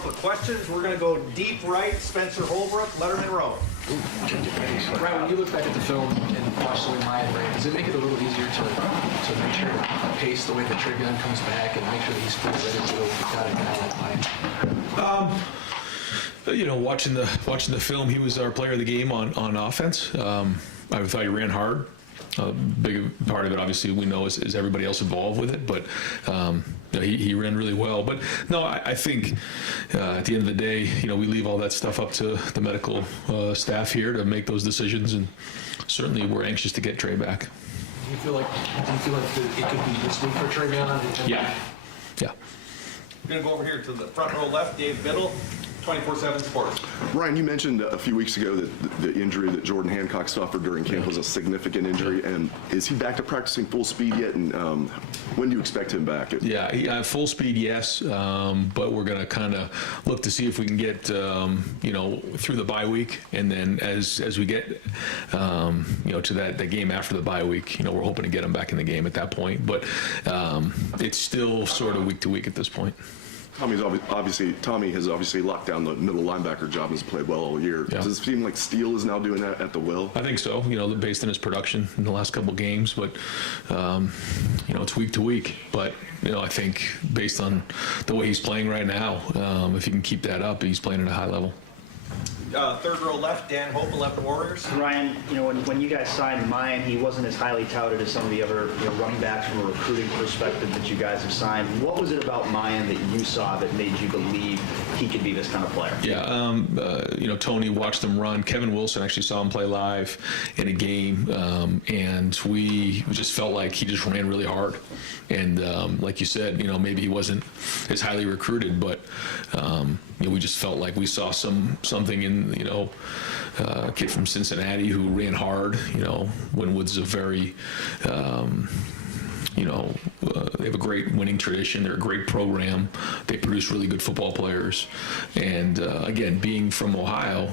up with questions. We're going to go deep right, Spencer Holbrook, Letterman Road. Ryan, when you look back at the film and watch the way Maya ran, does it make it a little easier to make sure to pace the way the trigger gun comes back and make sure that he's fully ready to go without a guy like Maya? You know, watching the film, he was our player of the game on offense. I thought he ran hard. A big part of it, obviously, we know is everybody else involved with it, but you know, he ran really well. But no, I think at the end of the day, you know, we leave all that stuff up to the medical staff here to make those decisions, and certainly we're anxious to get Trey back. Do you feel like it could be this week for Trey Allen? Yeah. We're going to go over here to the front row left, Dave Biddle, 24/7 Sports. Ryan, you mentioned a few weeks ago that the injury that Jordan Hancock suffered during camp was a significant injury, and is he back to practicing full speed yet? And when do you expect him back? Yeah, full speed, yes, but we're going to kind of look to see if we can get you know, through the bye week, and then as we get you know, to that game after the bye week, you know, we're hoping to get him back in the game at that point. But it's still sort of week to week at this point. Tommy has obviously locked down the middle linebacker job and has played well all year. Yeah. Does it seem like Steele is now doing that at the will? I think so, you know, based on his production in the last couple of games, but you know, it's week to week. But you know, I think based on the way he's playing right now, if he can keep that up, he's playing at a high level. Third row left, Dan Hope, 11 Warriors. Ryan, you know, when you guys signed Mayan, he wasn't as highly touted as some of the other running backs from a recruiting perspective that you guys have signed. What was it about Mayan that you saw that made you believe he could be this kind of player? Yeah, you know, Tony watched him run. Kevin Wilson actually saw him play live in a game, and we just felt like he just ran really hard. And like you said, you know, maybe he wasn't as highly recruited, but you know, we just felt like we saw something in, you know, a kid from Cincinnati who ran hard. You know, Wynwood's a very you know, they have a great winning tradition. They're a great program. They produce really good football players. And again, being from Ohio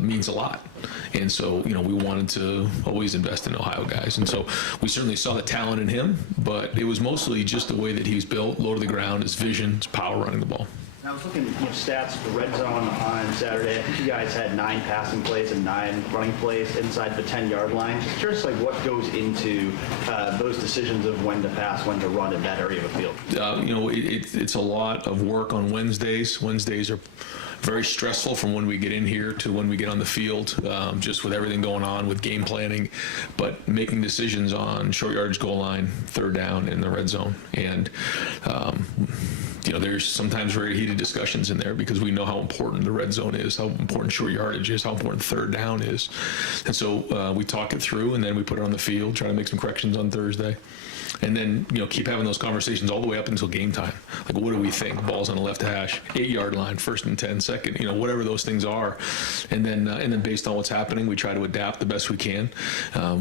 means a lot. And so, you know, we wanted to always invest in Ohio guys. And so we certainly saw the talent in him, but it was mostly just the way that he's built, low to the ground, his vision, his power running the ball. I was looking at stats for red zone on Saturday. I think you guys had 9 passing plays and 9 running plays inside the 10-yard line. Just curious, like, what goes into those decisions of when to pass, when to run in that area of the field? You know, it's a lot of work on Wednesdays. Wednesdays are very stressful from when we get in here to when we get on the field, just with everything going on with game planning, but making decisions on short yardage goal line, third down, in the red zone. And you know, there's sometimes very heated discussions in there because we know how important the red zone is, how important short yardage is, how important third down is. And so we talk it through, and then we put it on the field, try to make some corrections on Thursday. And then, you know, keep having those conversations all the way up until game time. Like, what do we think? Ball's on the left hash, 8-yard line, 1st and 10, second, you know, whatever those things are. And then based on what's happening, we try to adapt the best we can.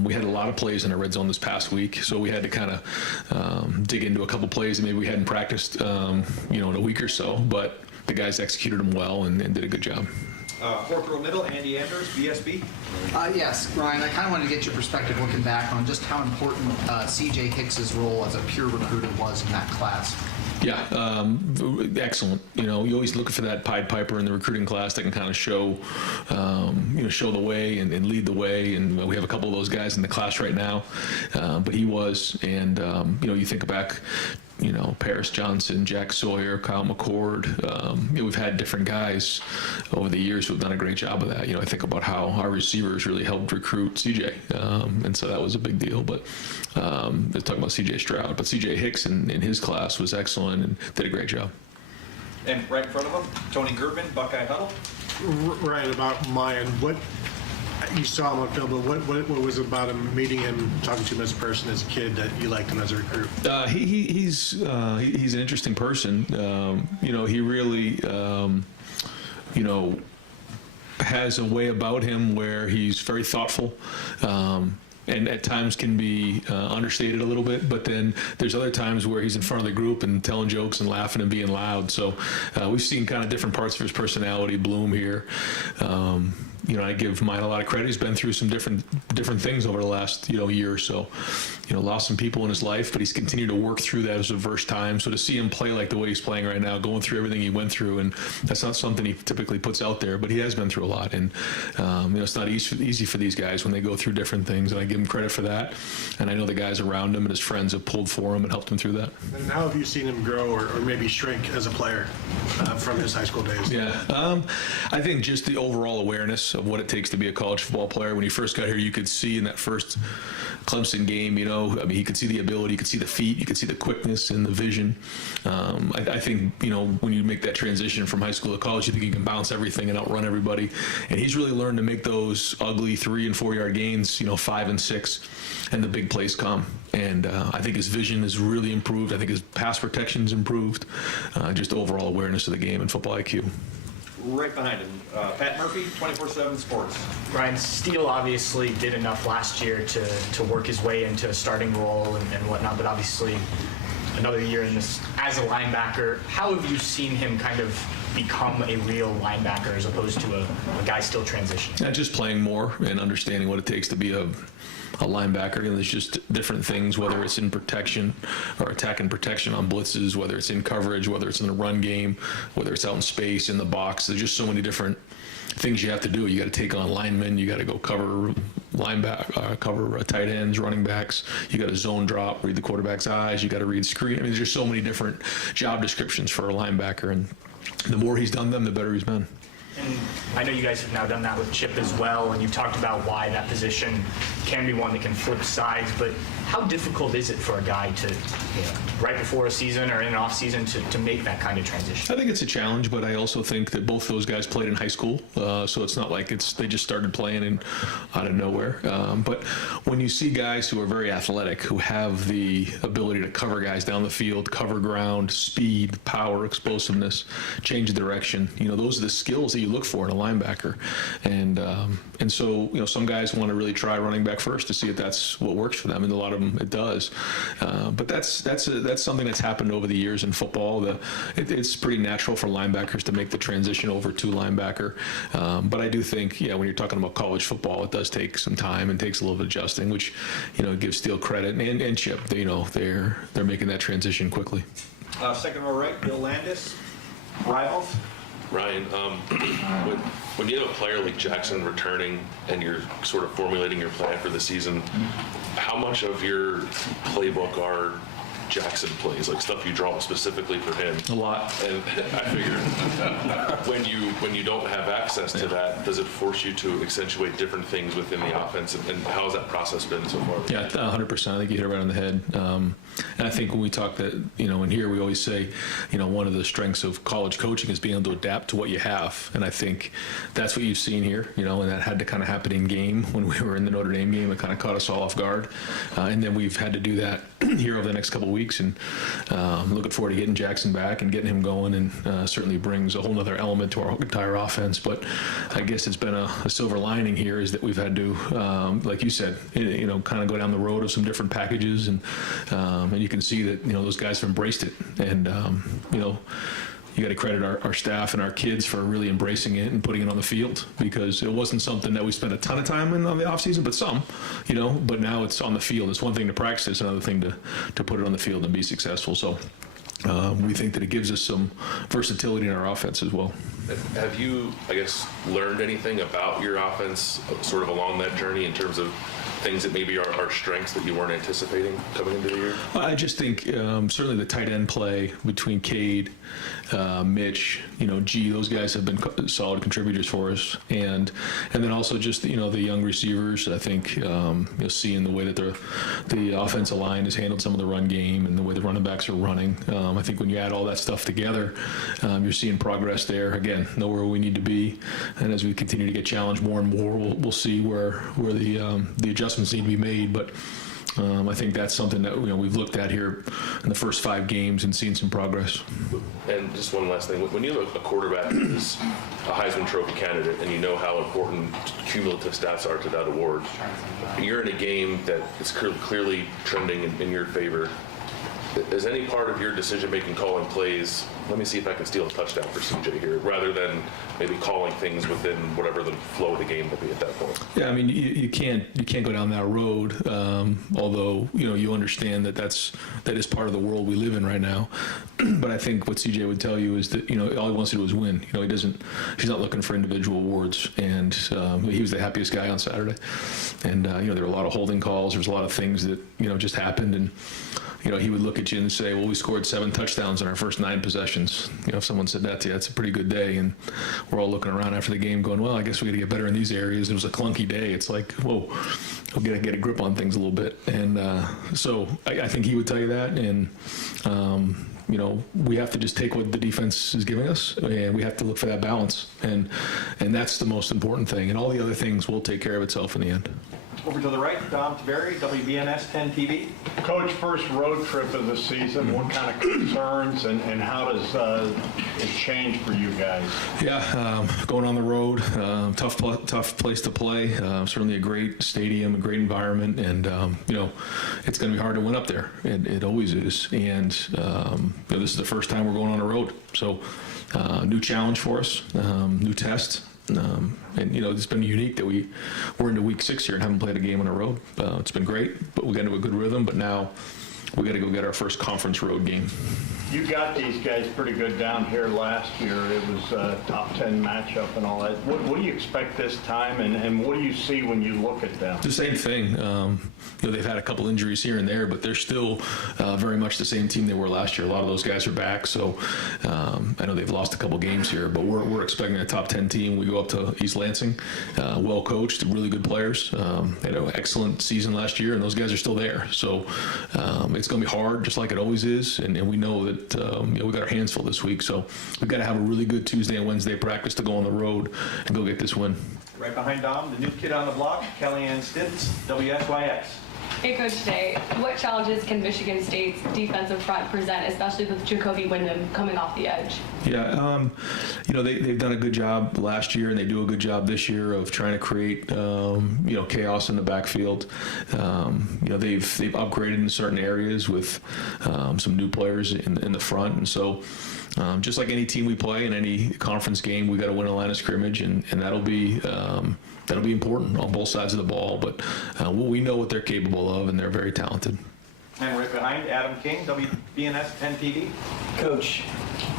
We had a lot of plays in our red zone this past week, so we had to kind of dig into a couple plays that maybe we hadn't practiced, you know, in a week or so. But the guys executed them well and did a good job. Fourth row middle, Andy Anders, BSB. Yes, Ryan, I kind of wanted to get your perspective looking back on just how important C.J. Hicks's role as a pure recruiter was in that class. Yeah, excellent. You know, you always look for that Pied Piper in the recruiting class that can kind of show, you know, show the way and lead the way. And we have a couple of those guys in the class right now, but he was. And you know, you think back, you know, Paris Johnson, Jack Sawyer, Kyle McCord. You know, we've had different guys over the years who have done a great job of that. You know, I think about how our receivers really helped recruit CJ, and so that was a big deal. But let's talk about CJ Stroud. But CJ Hicks in his class was excellent and did a great job. And right in front of him, Tony Gervin, Buckeye Huddle. Right about Mayan, what you saw him on film, but what was it about him, meeting him, talking to him as a person, as a kid, that you liked him as a recruit? He's an interesting person. You know, he really you know, has a way about him where he's very thoughtful. and at times can be understated a little bit, but then there's other times where he's in front of the group and telling jokes and laughing and being loud. So we've seen kind of different parts of his personality bloom here. I give Mine a lot of credit. He's been through some different things over the last year or so. Lost some people in his life, but he's continued to work through that as diverse time. So to see him play like the way he's playing right now, going through everything he went through, and that's not something he typically puts out there, but he has been through a lot. And it's not easy for these guys when they go through different things, and I give him credit for that. And I know the guys around him and his friends have pulled for him and helped him through that. And how have you seen him grow or maybe shrink as a player from his high school days? Yeah, I think just the overall awareness of what it takes to be a college football player. When he first got here, you could see in that first Clemson game, he could see the ability, you could see the feet, you could see the quickness and the vision. I think, when you make that transition from high school to college, you think you can bounce everything and outrun everybody. And he's really learned to make those ugly 3 and 4 yard gains, 5 and 6, and the big plays come. And I think his vision has really improved. I think his pass protection's improved. Just overall awareness of the game and football IQ. Right behind him, Pat Murphy, 24/7 Sports. Ryan Steele obviously did enough last year to work his way into a starting role and whatnot, but obviously another year in this as a linebacker. How have you seen him kind of become a real linebacker as opposed to a guy still transitioning? Yeah, just playing more and understanding what it takes to be a linebacker. There's just different things, whether it's in protection or attack and protection on blitzes, whether it's in coverage, whether it's in the run game, whether it's out in space, in the box. There's just so many different things you have to do. You got to take on linemen. You got to go cover cover tight ends, running backs. You got to zone drop, read the quarterback's eyes. You got to read screen. There's just so many different job descriptions for a linebacker, and the more he's done them, the better he's been. And I know you guys have now done that with Chip as well, and you've talked about why that position can be one that can flip sides, but how difficult is it for a guy to, right before a season or in an off season to make that kind of transition? I think it's a challenge, but I also think that both those guys played in high school, so it's not like they just started playing out of nowhere. But when you see guys who are very athletic, who have the ability to cover guys down the field, cover ground, speed, power, explosiveness, change of direction, those are the skills that you look for in a linebacker. And so some guys want to really try running back first to see if that's what works for them, and a lot of them it does. But that's something that's happened over the years in football. It's pretty natural for linebackers to make the transition over to linebacker. But I do think, when you're talking about college football, it does take some time and takes a little bit of adjusting, which gives Steele credit and Chip. They're making that transition quickly. Second row right, Bill Landis, Rivals. Ryan, when you have a player like Jackson returning and you're sort of formulating your plan for the season, how much of your playbook are Jackson plays, like stuff you draw specifically for him? A lot. And I figured when you don't have access to that, does it force you to accentuate different things within the offense? And how has that process been so far? Yeah, 100%. I think you hit it right on the head. And I think when we talk that, in here we always say, one of the strengths of college coaching is being able to adapt to what you have. And I think that's what you've seen here, and that had to kind of happen in game when we were in the Notre Dame game. It kind of caught us all off guard. And then we've had to do that here over the next couple of weeks. And I'm looking forward to getting Jackson back and getting him going, and certainly brings a whole nother element to our entire offense. But I guess it's been a silver lining here is that we've had to, like you said, kind of go down the road of some different packages, and you can see that those guys have embraced it, and you got to credit our staff and our kids for really embracing it and putting it on the field, because it wasn't something that we spent a ton of time in on the off season, but some, but now it's on the field. It's one thing to practice, it's another thing to put it on the field and be successful. So we think that it gives us some versatility in our offense as well. Have you, learned anything about your offense sort of along that journey in terms of things that maybe are strengths that you weren't anticipating coming into the year? I just think certainly the tight end play between Cade, Mitch, G, those guys have been solid contributors for us, and then also just the young receivers. I think seeing the way that the offensive line has handled some of the run game and the way the running backs are running. I think when you add all that stuff together, you're seeing progress there. Again, know where we need to be, and as we continue to get challenged more and more, we'll see where the adjustments need to be made. But I think that's something that we've looked at here in the first 5 games and seen some progress. And just one last thing, when you have a quarterback who's a Heisman Trophy candidate and you know how important cumulative stats are to that award, you're in a game that is clearly trending in your favor. Is any part of your decision-making calling plays, let me see if I can steal a touchdown for CJ here, rather than maybe calling things within whatever the flow of the game would be at that point? Yeah, I mean, you can't go down that road. Although you understand that is part of the world we live in right now. But I think what CJ would tell you is that all he wants to do is win. He's not looking for individual awards, and he was the happiest guy on Saturday. And there were a lot of holding calls. There was a lot of things that just happened, and he would look at you and say, well, we scored 7 touchdowns in our first 9 possessions. If someone said that to you, that's a pretty good day. And we're all looking around after the game going, well, I guess we got to get better in these areas. It was a clunky day. It's like, whoa, we'll get a grip on things a little bit. And so I think he would tell you that. And, we have to just take what the defense is giving us, and we have to look for that balance. And that's the most important thing. And all the other things will take care of itself in the end. Over to the right, Dom Taveri, WBNS 10 TV. Coach, first road trip of the season, what kind of concerns and how does it change for you guys? Yeah, going on the road, tough place to play. Certainly a great stadium, a great environment, and it's going to be hard to win up there. It always is. And this is the first time we're going on the road, so new challenge for us, new test. And it's been unique that we're into week 6 here and haven't played a game on a road. It's been great, but we got into a good rhythm. But now we got to go get our first conference road game. You got these guys pretty good down here last year. It was a top 10 matchup and all that. What do you expect this time, and what do you see when you look at them? The same thing. They've had a couple injuries here and there, but they're still very much the same team they were last year. A lot of those guys are back, so I know they've lost a couple games here, but we're expecting a top 10 team. We go up to East Lansing, well coached, really good players. They had an excellent season last year, and those guys are still there. So it's going to be hard, just like it always is, and we know that we got our hands full this week. So we've got to have a really good Tuesday and Wednesday practice to go on the road and go get this win. Right behind Dom, the new kid on the block, Kellyanne Stitz, WSYX. Hey, Coach Day, what challenges can Michigan State's defensive front present, especially with Jacoby Windham coming off the edge? Yeah, they've done a good job last year, and they do a good job this year of trying to create, chaos in the backfield. They've upgraded in certain areas with some new players in the front, and so just like any team we play in any conference game, we got to win a line of scrimmage, and that'll be important on both sides of the ball. But we know what they're capable of, and they're very talented. And right behind, Adam King, WBNS 10 TV. Coach,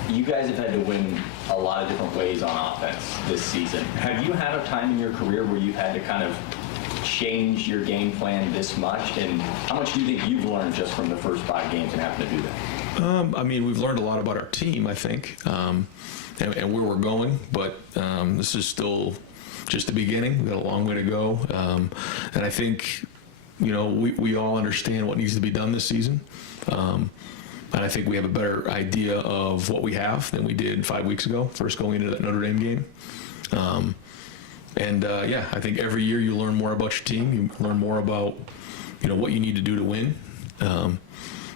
you guys have had to win a lot of different ways on offense this season. Have you had a time in your career where you've had to kind of change your game plan this much? And how much do you think you've learned just from the first 5 games and having to do that? We've learned a lot about our team, I think, and where we're going. But this is still just the beginning. We've got a long way to go. And I think, we all understand what needs to be done this season. And I think we have a better idea of what we have than we did 5 weeks ago, first going into that Notre Dame game. I think every year you learn more about your team. You learn more about, what you need to do to win.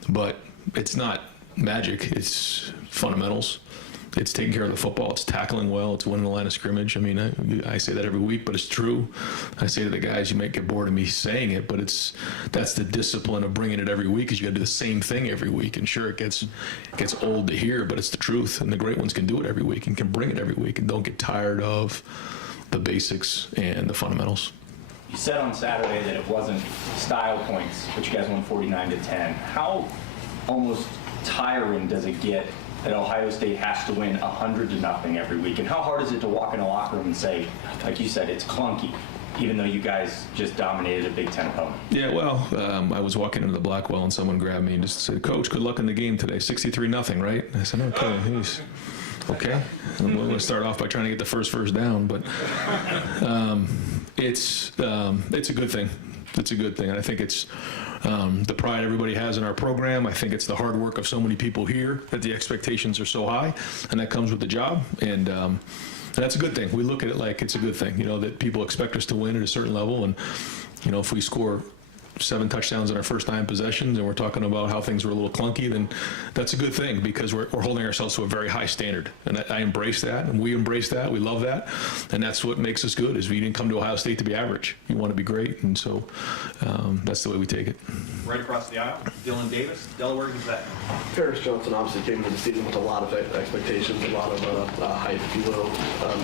But it's not magic. It's fundamentals. It's taking care of the football. It's tackling well. It's winning the line of scrimmage. I say that every week, but it's true. I say to the guys, you might get bored of me saying it, but that's the discipline of bringing it every week, is you got to do the same thing every week. And sure, it gets old to hear, but it's the truth. And the great ones can do it every week and can bring it every week and don't get tired of the basics and the fundamentals. You said on Saturday that it wasn't style points, but you guys won 49-10. How almost tiring does it get that Ohio State has to win 100-0 every week? And how hard is it to walk in a locker room and say, like you said, it's clunky, even though you guys just dominated a Big Ten opponent? Yeah, well, I was walking into the Blackwell and someone grabbed me and just said, Coach, good luck in the game today. 63-0, right? I said, okay. Okay. I'm going to start off by trying to get the first down, but it's a good thing. It's a good thing. And I think it's the pride everybody has in our program. I think it's the hard work of so many people here that the expectations are so high, and that comes with the job. And that's a good thing. We look at it like it's a good thing, that people expect us to win at a certain level. And, if we score 7 touchdowns in our first 9 possessions, and we're talking about how things were a little clunky, then that's a good thing because we're holding ourselves to a very high standard. And I embrace that, and we embrace that. We love that. And that's what makes us good is we didn't come to Ohio State to be average. You want to be great, and so that's the way we take it. Right across the aisle, Dylan Davis, Delaware Gazette. Paris Johnson obviously came into the season with a lot of expectations, a lot of hype, if you will.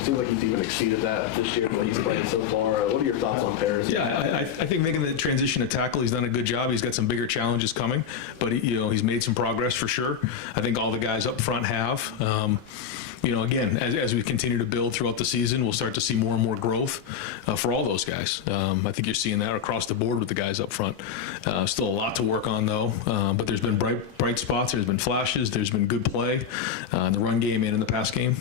Seems like he's even exceeded that this year, what he's played so far. What are your thoughts on Paris? Yeah, I think making the transition to tackle, he's done a good job. He's got some bigger challenges coming, but he's made some progress for sure. I think all the guys up front have. Again, as we continue to build throughout the season, we'll start to see more and more growth for all those guys. I think you're seeing that across the board with the guys up front. Still a lot to work on, though, but there's been bright spots. There's been flashes. There's been good play in the run game and in the pass game,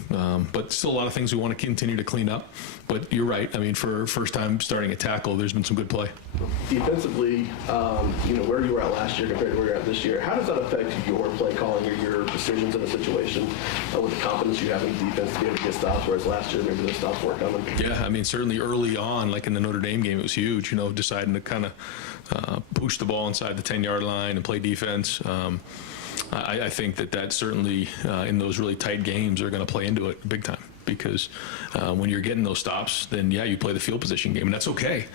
but still a lot of things we want to continue to clean up. But you're right. I mean, for first time starting a tackle, there's been some good play. Defensively, where you were at last year compared to where you're at this year, how does that affect your play calling or your decisions in a situation with the confidence you have in defense to be able to get stops, whereas last year maybe those stops weren't coming? Yeah, I mean, certainly early on, like in the Notre Dame game, it was huge, deciding to kind of push the ball inside the 10-yard line and play defense. I think that certainly in those really tight games are going to play into it big time. Because when you're getting those stops, then you play the field position game, and that's okay.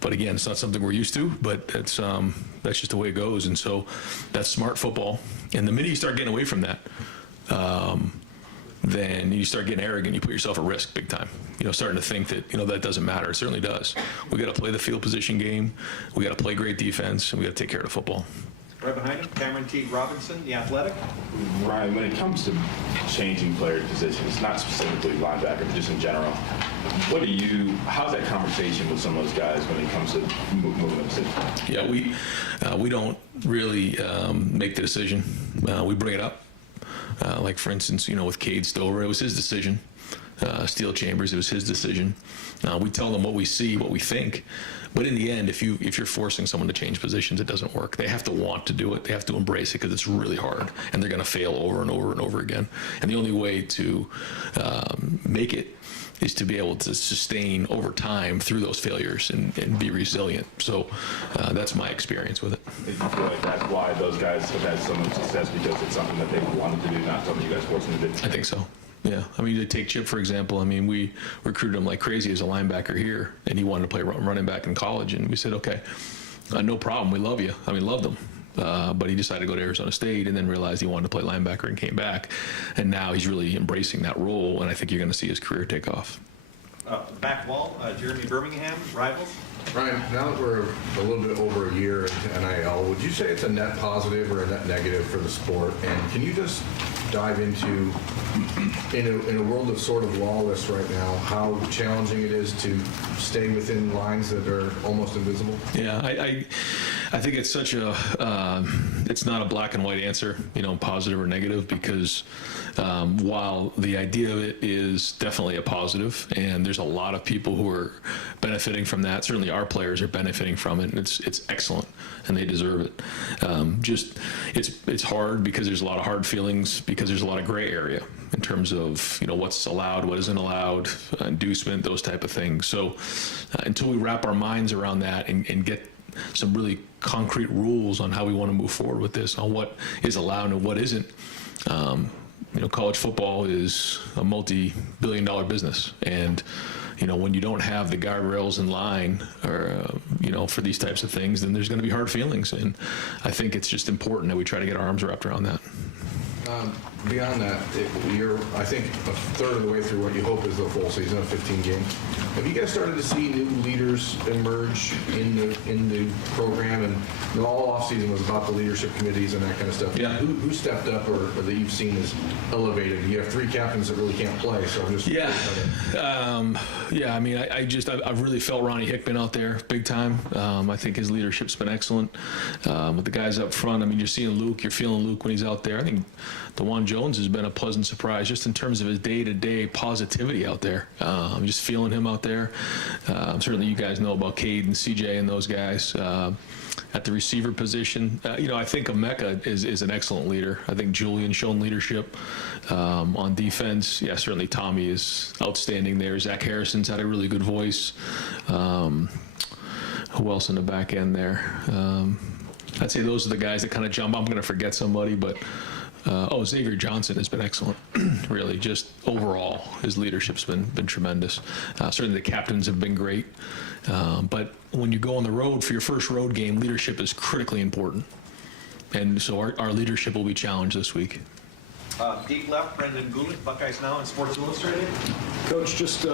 But again, it's not something we're used to, but that's just the way it goes. And so that's smart football. And the minute you start getting away from that, then you start getting arrogant. You put yourself at risk big time. Starting to think that that doesn't matter. It certainly does. We got to play the field position game. We got to play great defense, and we got to take care of the football. Right behind him, Cameron T. Robinson, The Athletic. Ryan, when it comes to changing player positions, not specifically linebacker, but just in general, how's that conversation with some of those guys when it comes to moving a position? Yeah, we don't really make the decision. We bring it up. Like, for instance, with Cade Stover, it was his decision. Steel Chambers, it was his decision. We tell them what we see, what we think. But in the end, if you're forcing someone to change positions, it doesn't work. They have to want to do it. They have to embrace it because it's really hard, and they're going to fail over and over and over again. And the only way to make it is to be able to sustain over time through those failures and be resilient. So that's my experience with it. Do you feel like that's why those guys have had so much success, because it's something that they wanted to do, not something you guys forced them to do? I think so. Yeah, I mean, to take Chip, for example, I mean, we recruited him like crazy as a linebacker here, and he wanted to play running back in college, and we said, okay, no problem, we love you. I mean, loved him. But he decided to go to Arizona State and then realized he wanted to play linebacker and came back. And now he's really embracing that role, and I think you're going to see his career take off. Back wall, Jeremy Birmingham, Rivals. Ryan, now that we're a little bit over a year into NIL, would you say it's a net positive or a net negative for the sport? And can you just dive into, in a world that's sort of lawless right now, how challenging it is to stay within lines that are almost invisible? Yeah, I think it's such a, it's not a black and white answer, positive or negative, because while the idea of it is definitely a positive, and there's a lot of people who are benefiting from that, certainly our players are benefiting from it, and it's excellent, and they deserve it. It's hard because there's a lot of hard feelings, because there's a lot of gray area in terms of what's allowed, what isn't allowed, inducement, those type of things. So until we wrap our minds around that and get some really concrete rules on how we want to move forward with this, on what is allowed and what isn't, college football is a multi-billion-dollar business, and when you don't have the guardrails in line, or for these types of things, then there's going to be hard feelings, and I think it's just important that we try to get our arms wrapped around that. Beyond that, you're, I think, a third of the way through what you hope is the full season of 15 games. Have you guys started to see new leaders emerge in the program? And all offseason was about the leadership committees and that kind of stuff. Yeah. Who stepped up or that you've seen is elevated? You have 3 captains that really can't play, so I'm just... Yeah. I mean, I've really felt Ronnie Hickman out there big time. I think his leadership's been excellent. With the guys up front, I mean, you're seeing Luke, you're feeling Luke when he's out there. I think DeJuan Jones has been a pleasant surprise just in terms of his day-to-day positivity out there. I'm just feeling him out there. Certainly you guys know about Cade and CJ and those guys. At the receiver position, I think Emeka is an excellent leader. I think Julian's shown leadership on defense. Yeah, certainly Tommy is outstanding there. Zach Harrison's had a really good voice. who else in the back end there? I'd say those are the guys that kind of jump. I'm going to forget somebody, but Xavier Johnson has been excellent. Really, just overall, his leadership's been tremendous. Certainly, the captains have been great. But when you go on the road for your first road game, leadership is critically important, and so our leadership will be challenged this week. Deep left, Brendan Gulick, Buckeyes Now and Sports Illustrated. Coach, just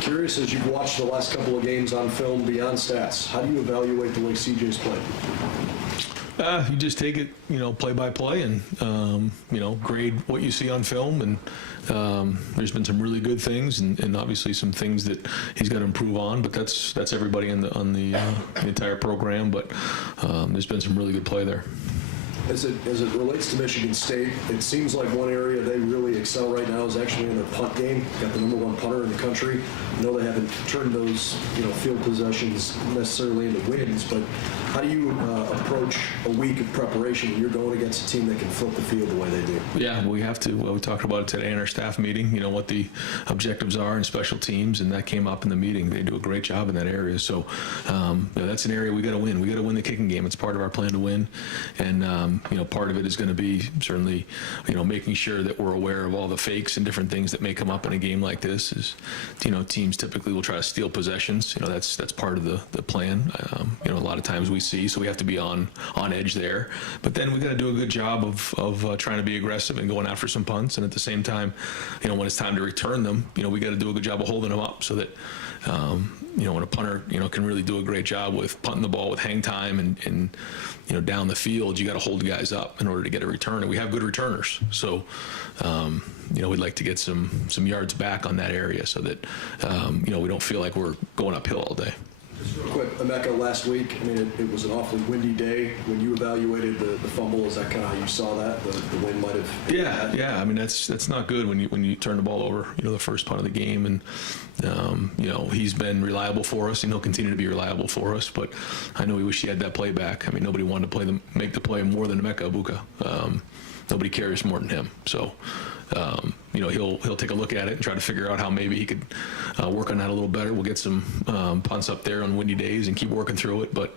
curious, as you've watched the last couple of games on film beyond stats, how do you evaluate the way CJ's played? You just take it, play by play, and grade what you see on film. And there's been some really good things, and obviously some things that he's got to improve on. But that's everybody on the entire program. But there's been some really good play there. As it relates to Michigan State, it seems like one area they really excel right now is actually in their punt game. Got the #1 punter in the country. I know they haven't turned those field possessions necessarily into wins, but how do you approach a week of preparation when you're going against a team that can flip the field the way they do? Yeah, we have to. We talked about it today in our staff meeting. What the objectives are in special teams, and that came up in the meeting. They do a great job in that area. So that's an area we got to win. We got to win the kicking game. It's part of our plan to win, and part of it is going to be certainly, making sure that we're aware of all the fakes and different things that may come up in a game like this. Is, teams typically will try to steal possessions. That's part of the plan. A lot of times we see, so we have to be on edge there. But then we got to do a good job of trying to be aggressive and going after some punts. And at the same time, when it's time to return them, we got to do a good job of holding them up so that, when a punter, can really do a great job with punting the ball with hang time and down the field, you got to hold the guys up in order to get a return. And we have good returners. So, we'd like to get some yards back on that area so that, we don't feel like we're going uphill all day. Just real quick, Emeka, last week, it was an awfully windy day. When you evaluated the fumble, is that kind of how you saw that? The wind might have... Yeah. That's not good when you turn the ball over, the first part of the game. And, he's been reliable for us, and he'll continue to be reliable for us. But I know we wish he had that play back. Nobody wanted to make the play more than Emeka Abuka. Nobody cares more than him. So, he'll take a look at it and try to figure out how maybe he could work on that a little better. We'll get some punts up there on windy days and keep working through it. But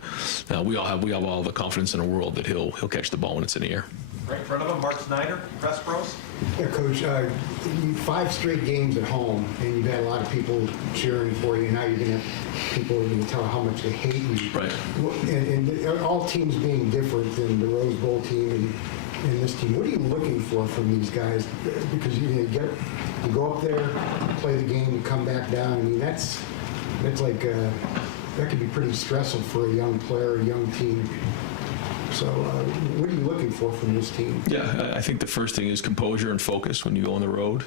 we have all the confidence in the world that he'll catch the ball when it's in the air. Right in front of him, Mark Snyder, Press Pros. Yeah, Coach, 5 straight games at home, and you've had a lot of people cheering for you. Now you're going to have people who can tell how much they hate you. Right. And all teams being different than the Rose Bowl team and this team. What are you looking for from these guys? Because you go up there, play the game, you come back down. That's like that could be pretty stressful for a young player, a young team. So what are you looking for from this team? Yeah, I think the first thing is composure and focus when you go on the road.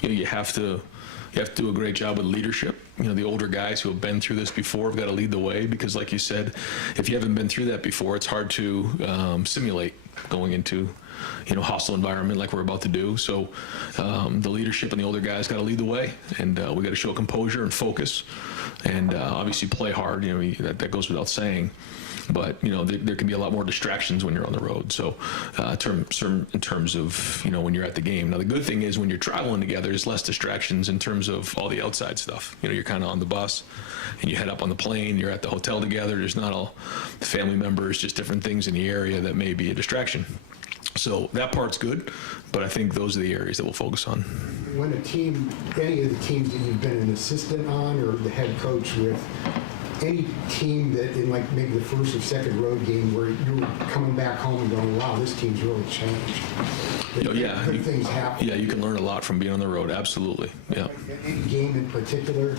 You have to do a great job with leadership. The older guys who have been through this before have got to lead the way, because like you said, if you haven't been through that before, it's hard to simulate going into hostile environment like we're about to do. So the leadership and the older guys got to lead the way, and we got to show composure and focus, and obviously play hard. That goes without saying. But there can be a lot more distractions when you're on the road. So in terms of when you're at the game. Now the good thing is when you're traveling together, there's less distractions in terms of all the outside stuff. You're kind of on the bus, and you head up on the plane. You're at the hotel together. There's not all the family members, just different things in the area that may be a distraction. So that part's good, but I think those are the areas that we'll focus on. When a team, any of the teams that you've been an assistant on or the head coach with, any team that in like maybe the first or second road game where you're coming back home and going, wow, this team's really changed. Good things happen. Yeah, you can learn a lot from being on the road. Absolutely. Yeah. Any game in particular?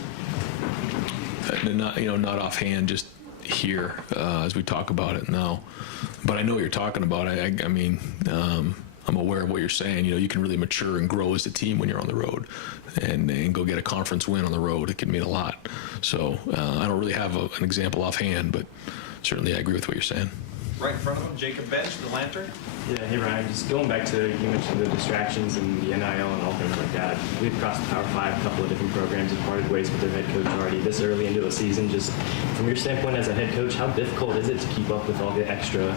Not offhand, just here as we talk about it now. But I know what you're talking about. I'm aware of what you're saying. You can really mature and grow as a team when you're on the road, and go get a conference win on the road. It can mean a lot. So I don't really have an example offhand, but certainly I agree with what you're saying. Right in front of him, Jacob Bench, the Lantern. Yeah, hey Ryan, just going back to, you mentioned the distractions and the NIL and all things like that. We've crossed the Power 5, a couple of different programs and parted ways with their head coach already this early into the season. Just from your standpoint as a head coach, how difficult is it to keep up with all the extra,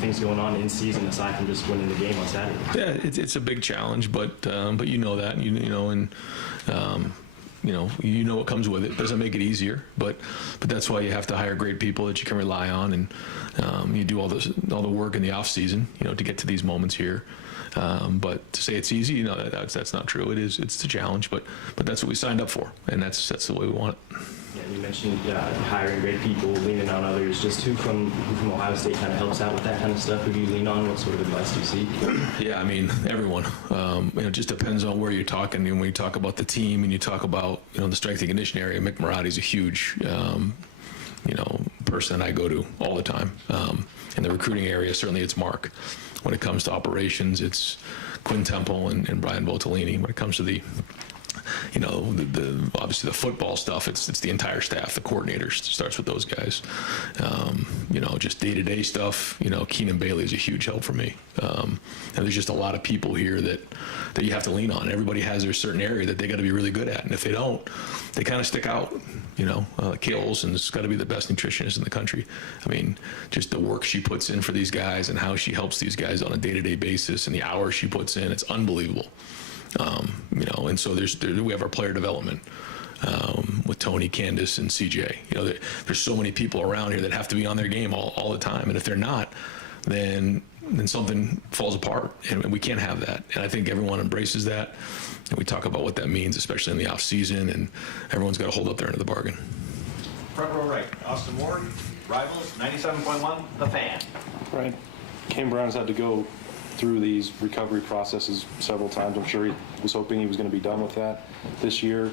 things going on in season aside from just winning the game on Saturday? Yeah, it's a big challenge, but you know that, and you know what comes with it. Doesn't make it easier, but that's why you have to hire great people that you can rely on, and you do all the work in the off season, to get to these moments here. But to say it's easy, that's not true. It's a challenge, but that's what we signed up for, and that's the way we want it. Yeah, you mentioned hiring great people, leaning on others. Just who from Ohio State kind of helps out with that kind of stuff? Who do you lean on? What sort of advice do you seek? Yeah, I mean, everyone. It just depends on where you're talking. And when you talk about the team and you talk about, the strength and conditioning area, Mick Marotti's a huge, person I go to all the time. In the recruiting area, certainly it's Mark. When it comes to operations, it's Quinn Temple and Brian Boltolini. When it comes to the obviously the football stuff, it's the entire staff, the coordinators. It starts with those guys. Just day-to-day stuff. Keenan Bailey is a huge help for me. And there's just a lot of people here that you have to lean on. Everybody has their certain area that they got to be really good at, and if they don't, they kind of stick out. Kayla Olsen's got to be the best nutritionist in the country. I mean, just the work she puts in for these guys and how she helps these guys on a day-to-day basis and the hours she puts in, it's unbelievable. And so we have our player development with Tony, Candace, and CJ. There's so many people around here that have to be on their game all the time, and if they're not, then something falls apart, and we can't have that. And I think everyone embraces that, and we talk about what that means, especially in the off season, and everyone's got to hold up their end of the bargain. Front row right, Austin Ward, Rivals, 97.1, The Fan. Right. Cam Brown's had to go through these recovery processes several times. I'm sure he was hoping he was going to be done with that this year.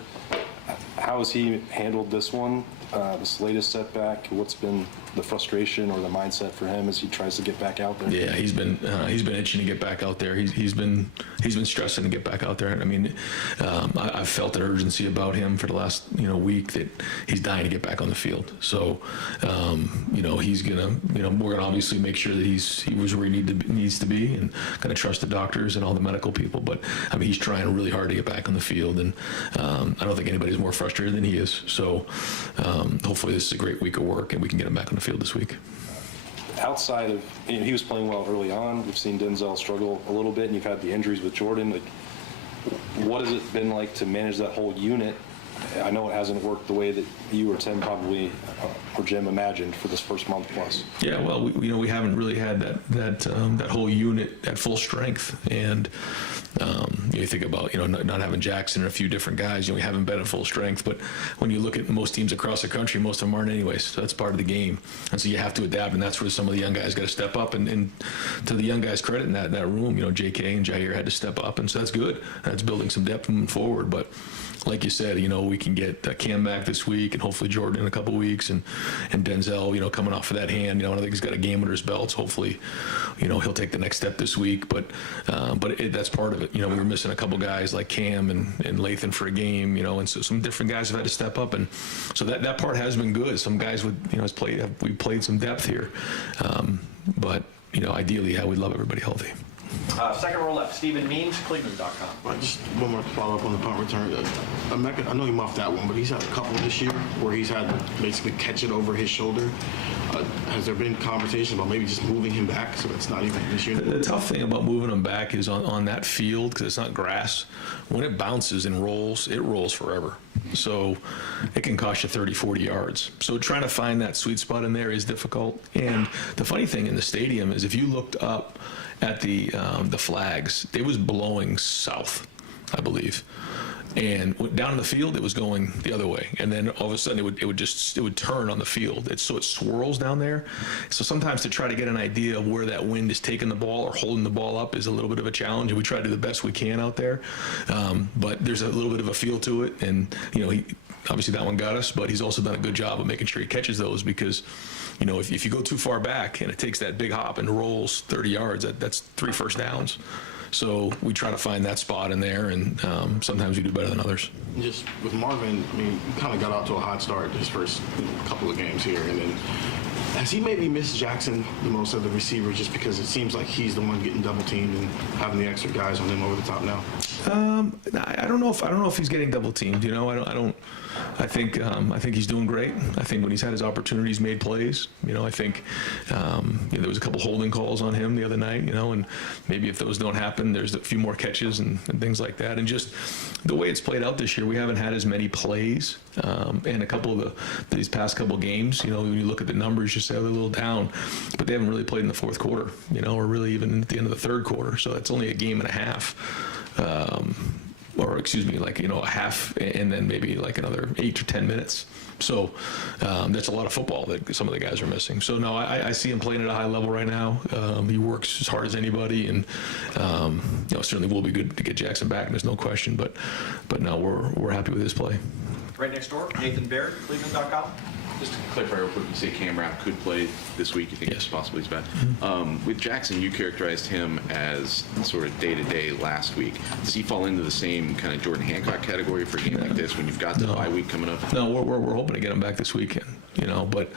How has he handled this one, this latest setback? What's been the frustration or the mindset for him as he tries to get back out there? Yeah, he's been itching to get back out there. He's been stressing to get back out there. I mean, I've felt an urgency about him for the last week that he's dying to get back on the field. So he's gonna we're gonna obviously make sure that he was where he needs to be, and gonna trust the doctors and all the medical people. But I mean, he's trying really hard to get back on the field, and I don't think anybody's more frustrated than he is. So hopefully this is a great week of work and we can get him back on the field this week. Outside of, he was playing well early on. We've seen Denzel struggle a little bit, and you've had the injuries with Jordan. What has it been like to manage that whole unit? I know it hasn't worked the way that you or Tim probably, or Jim imagined for this first month plus. Yeah, well, we haven't really had that whole unit at full strength, and you think about not having Jackson and a few different guys. We haven't been at full strength, but when you look at most teams across the country, most of them aren't anyways. So that's part of the game, and so you have to adapt, and that's where some of the young guys got to step up. And to the young guys' credit in that room, J.K. and Jair had to step up, and so that's good. That's building some depth moving forward, but. Like you said, we can get Cam back this week, and hopefully Jordan in a couple weeks, and Denzel, coming off of that hand. I think he's got a game under his belt. So hopefully, he'll take the next step this week. But that's part of it. We were missing a couple guys like Cam and Lathan for a game. And so some different guys have had to step up, and so that part has been good. Some guys we played some depth here, but ideally, we'd love everybody healthy. Second row left, Stephen Means, Cleveland.com. Just one more follow-up on the punt return. I know he muffed that one, but he's had a couple this year where he's had to basically catch it over his shoulder. Has there been conversation about maybe just moving him back so it's not even this year? The tough thing about moving him back is on that field, because it's not grass. When it bounces and rolls, it rolls forever. So it can cost you 30, 40 yards. So trying to find that sweet spot in there is difficult. And the funny thing in the stadium is if you looked up at the flags, it was blowing south, I believe, and down in the field it was going the other way, and then all of a sudden it would turn on the field. So it swirls down there. So sometimes to try to get an idea of where that wind is taking the ball or holding the ball up is a little bit of a challenge, and we try to do the best we can out there. But there's a little bit of a feel to it, and he obviously that one got us, but he's also done a good job of making sure he catches those, because if you go too far back and it takes that big hop and rolls 30 yards, that's 3 first downs. So we try to find that spot in there, and sometimes we do better than others. Just with Marvin, he kind of got out to a hot start his first couple of games here, and then has he maybe missed Jackson the most of the receivers just because it seems like he's the one getting double teamed and having the extra guys on him over the top now? I don't know if he's getting double teamed. You know, I think he's doing great. I think when he's had his opportunities, made plays. You know, I think there was a couple holding calls on him the other night. You know, and maybe if those don't happen, there's a few more catches and things like that. And just the way it's played out this year, we haven't had as many plays. And a couple of these past couple games, you know, when you look at the numbers, you say they're a little down, but they haven't really played in the fourth quarter. You know, or really even at the end of the third quarter. So it's only a game and a half. Or excuse me, like, you know, a half and then maybe like another 8 to 10 minutes. So that's a lot of football that some of the guys are missing. So no, I see him playing at a high level right now. He works as hard as anybody, and you know, certainly will be good to get Jackson back. There's no question. But no, we're happy with his play. Right next door, Nathan Baird, Cleveland.com. Just to clarify real quick, you say Cam Rapp could play this week. You think it's possibly he's back. With Jackson, you characterized him as sort of day-to-day last week. Does he fall into the same kind of Jordan Hancock category for a game like this when you've got the bye week coming up? No, we're hoping to get him back this weekend. You know, but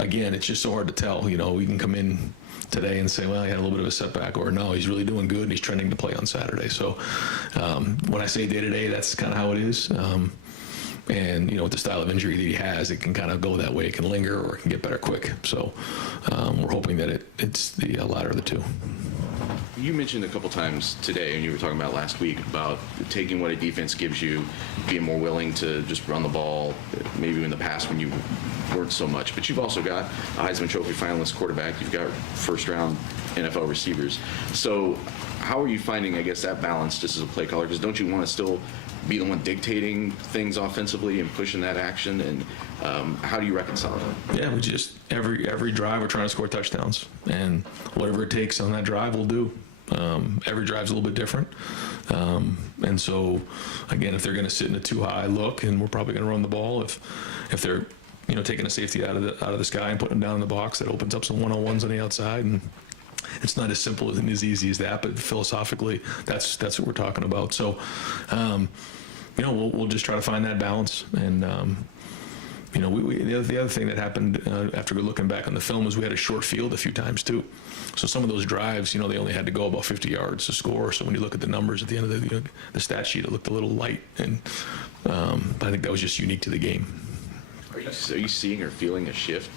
again, it's just so hard to tell. You know, we can come in today and say, well, he had a little bit of a setback, or no, he's really doing good and he's trending to play on Saturday. So when I say day-to-day, that's kind of how it is. And, you know, with the style of injury that he has, it can kind of go that way. It can linger or it can get better quick. So we're hoping that it's the latter of the two. You mentioned a couple times today, and you were talking about last week, about taking what a defense gives you, being more willing to just run the ball, maybe in the past when you weren't so much. But you've also got a Heisman Trophy finalist quarterback. You've got first-round NFL receivers. So how are you finding, I guess, that balance just as a play caller? Because don't you want to still be the one dictating things offensively and pushing that action? And how do you reconcile that? Yeah, we just every drive we're trying to score touchdowns, and whatever it takes on that drive we'll do. Every drive's a little bit different, and so again, if they're going to sit in a too high look, and we're probably going to run the ball. If they're, you know, taking a safety out of the sky and putting them down in the box, that opens up some one-on-ones on the outside. And it's not as simple and as easy as that, but philosophically, that's what we're talking about. So, you know, we'll just try to find that balance. And you know, the other thing that happened after looking back on the film was we had a short field a few times too. So some of those drives, you know, they only had to go about 50 yards to score. So when you look at the numbers at the end of the stat sheet, it looked a little light. And I think that was just unique to the game. Are you seeing or feeling a shift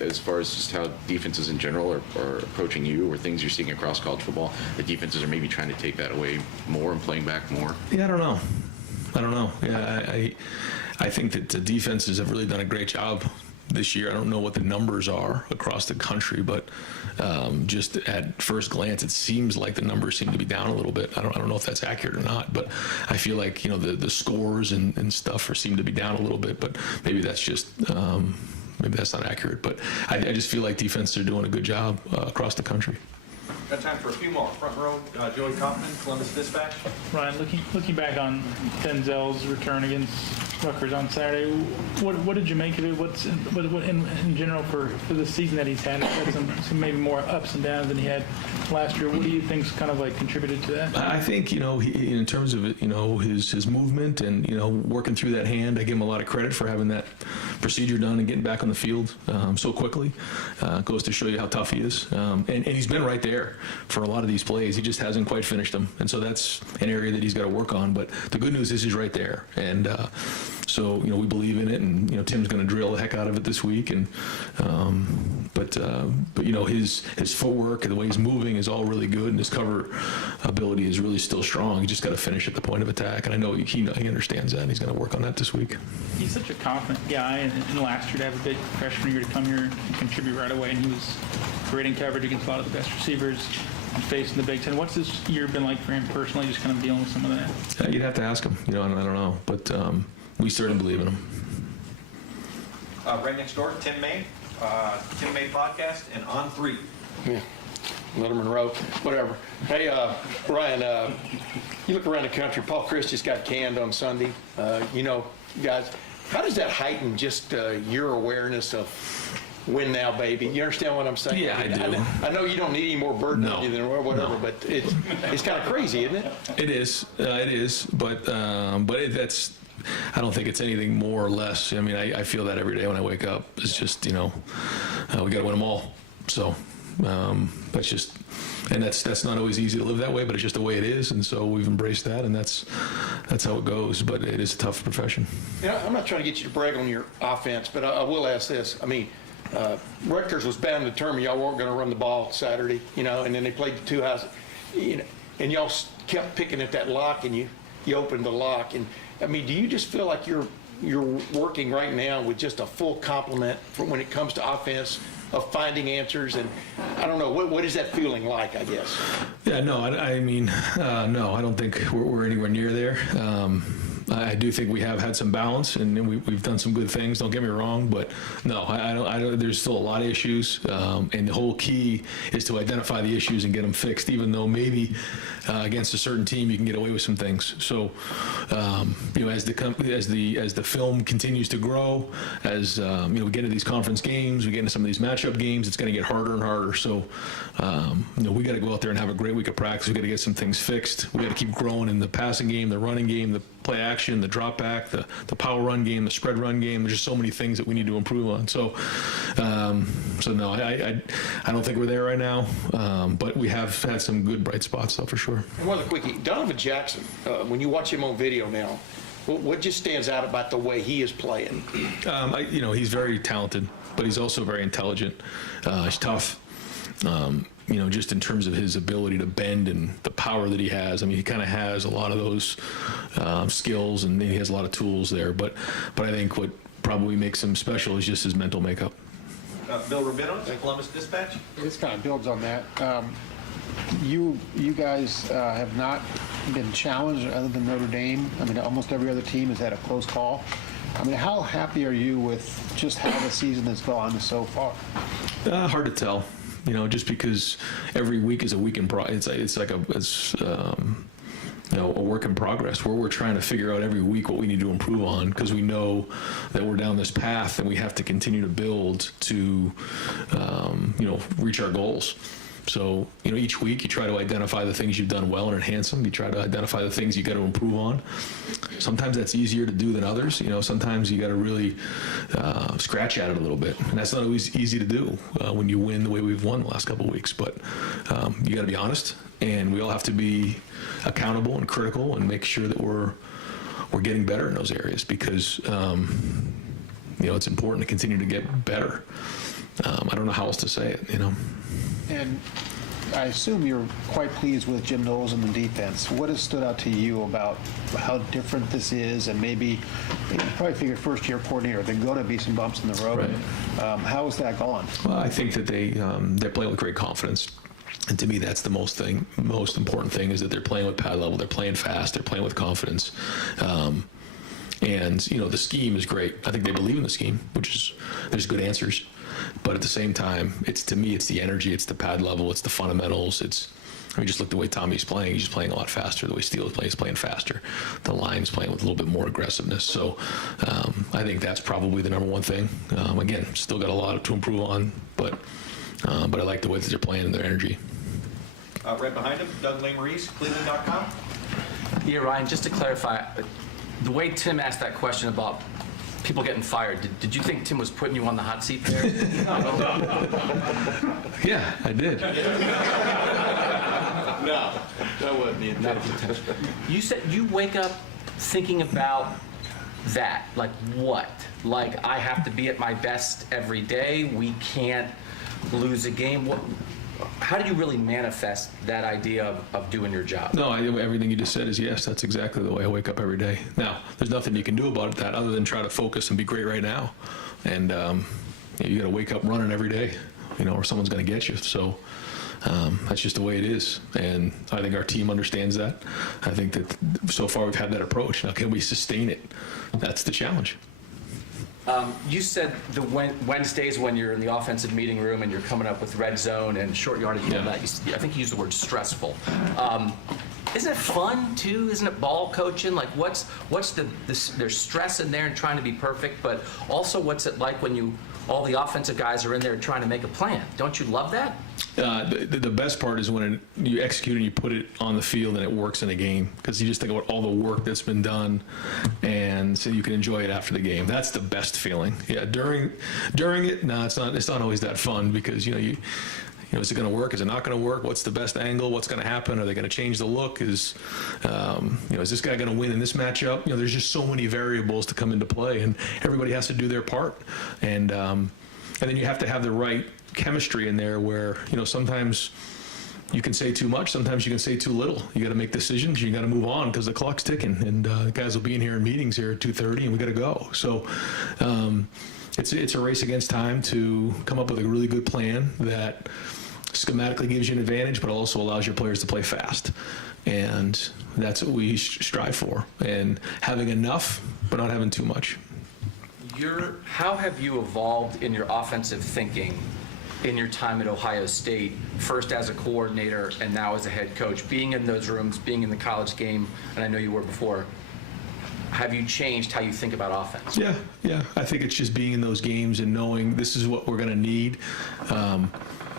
as far as just how defenses in general are approaching you, or things you're seeing across college football? The defenses are maybe trying to take that away more and playing back more? Yeah, I don't know. Yeah, I think that the defenses have really done a great job this year. I don't know what the numbers are across the country, but just at first glance, it seems like the numbers seem to be down a little bit. I don't know if that's accurate or not, but I feel like, you know, the scores and stuff seem to be down a little bit, but maybe that's just maybe that's not accurate. But I just feel like defenses are doing a good job across the country. Got time for a few more. Front row, Joey Kaufman, Columbus Dispatch. Ryan, looking back on Denzel's return against Rutgers on Saturday, what did you make of it? What in general for the season that he's had? He's had some maybe more ups and downs than he had last year. What do you think's kind of like contributed to that? I think, you know, in terms of, you know, his movement and, you know, working through that hand, I give him a lot of credit for having that procedure done and getting back on the field so quickly. Goes to show you how tough he is. And he's been right there for a lot of these plays. He just hasn't quite finished them. And so that's an area that he's got to work on. But the good news is he's right there. And so, you know, we believe in it. And, you know, Tim's going to drill the heck out of it this week. And but you know, his footwork and the way he's moving is all really good. And his cover ability is really still strong. He just got to finish at the point of attack. And I know he understands that. And he's going to work on that this week. He's such a confident guy. And last year to have a big freshman year to come here and contribute right away. And he was great in coverage against a lot of the best receivers facing the Big Ten. What's this year been like for him personally, just kind of dealing with some of that? You'd have to ask him. You know, I don't know. But we certainly believe in him. Right next door, Tim May podcast, and On 3. Yeah, Letterman Row, whatever. Hey, Ryan, you look around the country. Paul Christie's got canned on Sunday. You know, guys, how does that heighten just your awareness of win now, baby? You understand what I'm saying? Yeah, I do. I know you don't need any more burden on you than whatever, but it's kind of crazy, isn't it? It is. It is. But that's. I don't think it's anything more or less. I mean, I feel that every day when I wake up. It's just, you know, we got to win them all. So, That's not always easy to live that way, but it's just the way it is, and so we've embraced that, and that's how it goes. But it is a tough profession. Yeah, I'm not trying to get you to brag on your offense, but I will ask this. I mean, Rutgers was bound to determine y'all weren't going to run the ball Saturday, and then they played the two houses, and y'all kept picking at that lock, and you opened the lock. And I mean, do you just feel like you're working right now with just a full complement from when it comes to offense of finding answers? And I don't know, what is that feeling like, I guess? Yeah, no, I mean, no, I don't think we're anywhere near there. I do think we have had some balance, and we've done some good things. Don't get me wrong, but no, I don't. There's still a lot of issues, and the whole key is to identify the issues and get them fixed. Even though maybe against a certain team you can get away with some things. So, as the film continues to grow, as we get into these conference games, we get into some of these matchup games, it's going to get harder and harder. So, we got to go out there and have a great week of practice. We got to get some things fixed. We got to keep growing in the passing game, the running game, the play action, the drop back, the power run game, the spread run game. There's just so many things that we need to improve on. So, no, I don't think we're there right now, but we have had some good bright spots though, for sure. And one other quickie, Donovan Jackson, when you watch him on video now, what just stands out about the way he is playing? He's very talented, but he's also very intelligent. He's tough. Just in terms of his ability to bend and the power that he has. I mean, he kind of has a lot of those skills, and he has a lot of tools there. But I think what probably makes him special is just his mental makeup. Bill Rabino, the Columbus Dispatch. This kind of builds on that. You guys have not been challenged other than Notre Dame. I mean, almost every other team has had a close call. I mean, how happy are you with just how the season has gone so far? Hard to tell. Just because every week is a week in progress. It's like a work in progress where we're trying to figure out every week what we need to improve on, because we know that we're down this path and we have to continue to build to, reach our goals. So, each week you try to identify the things you've done well and enhance them. You try to identify the things you got to improve on. Sometimes that's easier to do than others. Sometimes you got to really scratch at it a little bit. And that's not always easy to do when you win the way we've won the last couple of weeks. But you got to be honest, and we all have to be accountable and critical and make sure that we're getting better in those areas, because, it's important to continue to get better. I don't know how else to say it, And I assume you're quite pleased with Jim Knowles and the defense. What has stood out to you about how different this is? And maybe you probably figured first-year coordinator, there are going to be some bumps in the road. Right. How has that gone? Well, I think that they're playing with great confidence. And to me, that's the most important thing, is that they're playing with pad level. They're playing fast. They're playing with confidence. And the scheme is great. I think they believe in the scheme, there's good answers. But at the same time, to me, it's the energy, it's the pad level, it's the fundamentals. Just look the way Tommy's playing. He's just playing a lot faster. The way Steele's playing, he's playing faster. The line's playing with a little bit more aggressiveness. So I think that's probably the number one thing. Again, still got a lot to improve on, but I like the way that they're playing and their energy. Right behind him, Doug Maurice, Cleveland.com. Yeah, Ryan, just to clarify, the way Tim asked that question about people getting fired, did you think Tim was putting you on the hot seat there? Yeah, I did. No, that wasn't the intention. You said you wake up thinking about that. Like what? Like, I have to be at my best every day. We can't lose a game. How do you really manifest that idea of doing your job? No, everything you just said is yes. That's exactly the way I wake up every day. Now, there's nothing you can do about that other than try to focus and be great right now. And you got to wake up running every day, or someone's going to get you. So that's just the way it is. And I think our team understands that. I think that so far we've had that approach. Now, can we sustain it? That's the challenge. You said the Wednesdays when you're in the offensive meeting room and you're coming up with red zone and short yardage and all that, I think you used the word stressful. Isn't it fun too? Isn't it ball coaching? Like what's there's stress in there and trying to be perfect, but also what's it like when all the offensive guys are in there trying to make a plan? Don't you love that? The best part is when you execute and you put it on the field and it works in a game, because you just think about all the work that's been done, and so you can enjoy it after the game. That's the best feeling. Yeah, during it, no, it's not always that fun, because you is it going to work? Is it not going to work? What's the best angle? What's going to happen? Are they going to change the look? Is this guy going to win in this matchup? There's just so many variables to come into play, and everybody has to do their part. And then you have to have the right chemistry in there where, sometimes you can say too much, sometimes you can say too little. You got to make decisions. You got to move on because the clock's ticking, and guys will be in here in meetings here at 2:30, and we got to go. So it's a race against time to come up with a really good plan that schematically gives you an advantage, but also allows your players to play fast. And that's what we strive for. And having enough, but not having too much. How have you evolved in your offensive thinking in your time at Ohio State, first as a coordinator and now as a head coach, being in those rooms, being in the college game, and I know you were before? Have you changed how you think about offense? Yeah. I think it's just being in those games and knowing this is what we're going to need.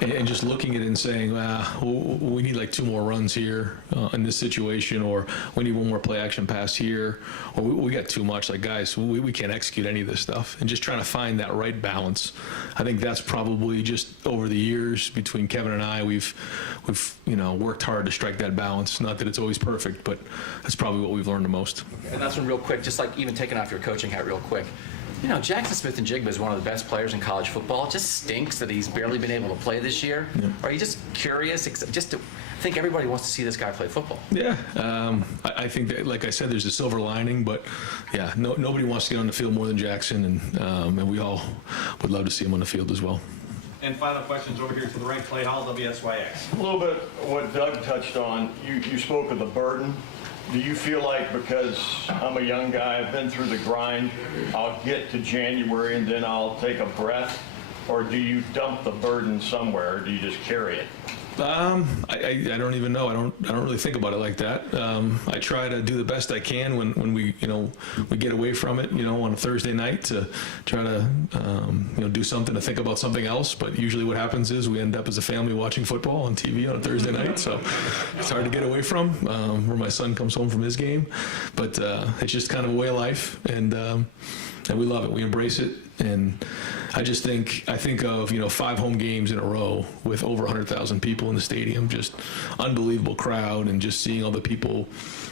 And just looking at it and saying, we need like 2 more runs here in this situation, or we need 1 more play action pass here, or we got too much. Like, guys, we can't execute any of this stuff. And just trying to find that right balance. I think that's probably just over the years between Kevin and I, we've worked hard to strike that balance. Not that it's always perfect, but that's probably what we've learned the most. And that's one real quick, just like even taking off your coaching hat real quick. Jackson Smith-Njigba is one of the best players in college football. It just stinks that he's barely been able to play this year. Yeah. Are you just curious? Just to think everybody wants to see this guy play football. Yeah, I think that, like I said, there's a silver lining, but yeah, nobody wants to get on the field more than Jackson, and we all would love to see him on the field as well. And final questions over here to the right play hall, WSYX. A little bit what Doug touched on. You spoke of the burden. Do you feel like, because I'm a young guy, I've been through the grind, I'll get to January and then I'll take a breath? Or do you dump the burden somewhere, or do you just carry it? I don't even know. I don't really think about it like that. I try to do the best I can when we get away from it, on a Thursday night, to try to do something, to think about something else. But usually what happens is we end up as a family watching football on TV on a Thursday night. So it's hard to get away from, where my son comes home from his game. But it's just kind of a way of life, and we love it. We embrace it. And I think of 5 home games in a row with over 100,000 people in the stadium, just unbelievable crowd, and just seeing all the people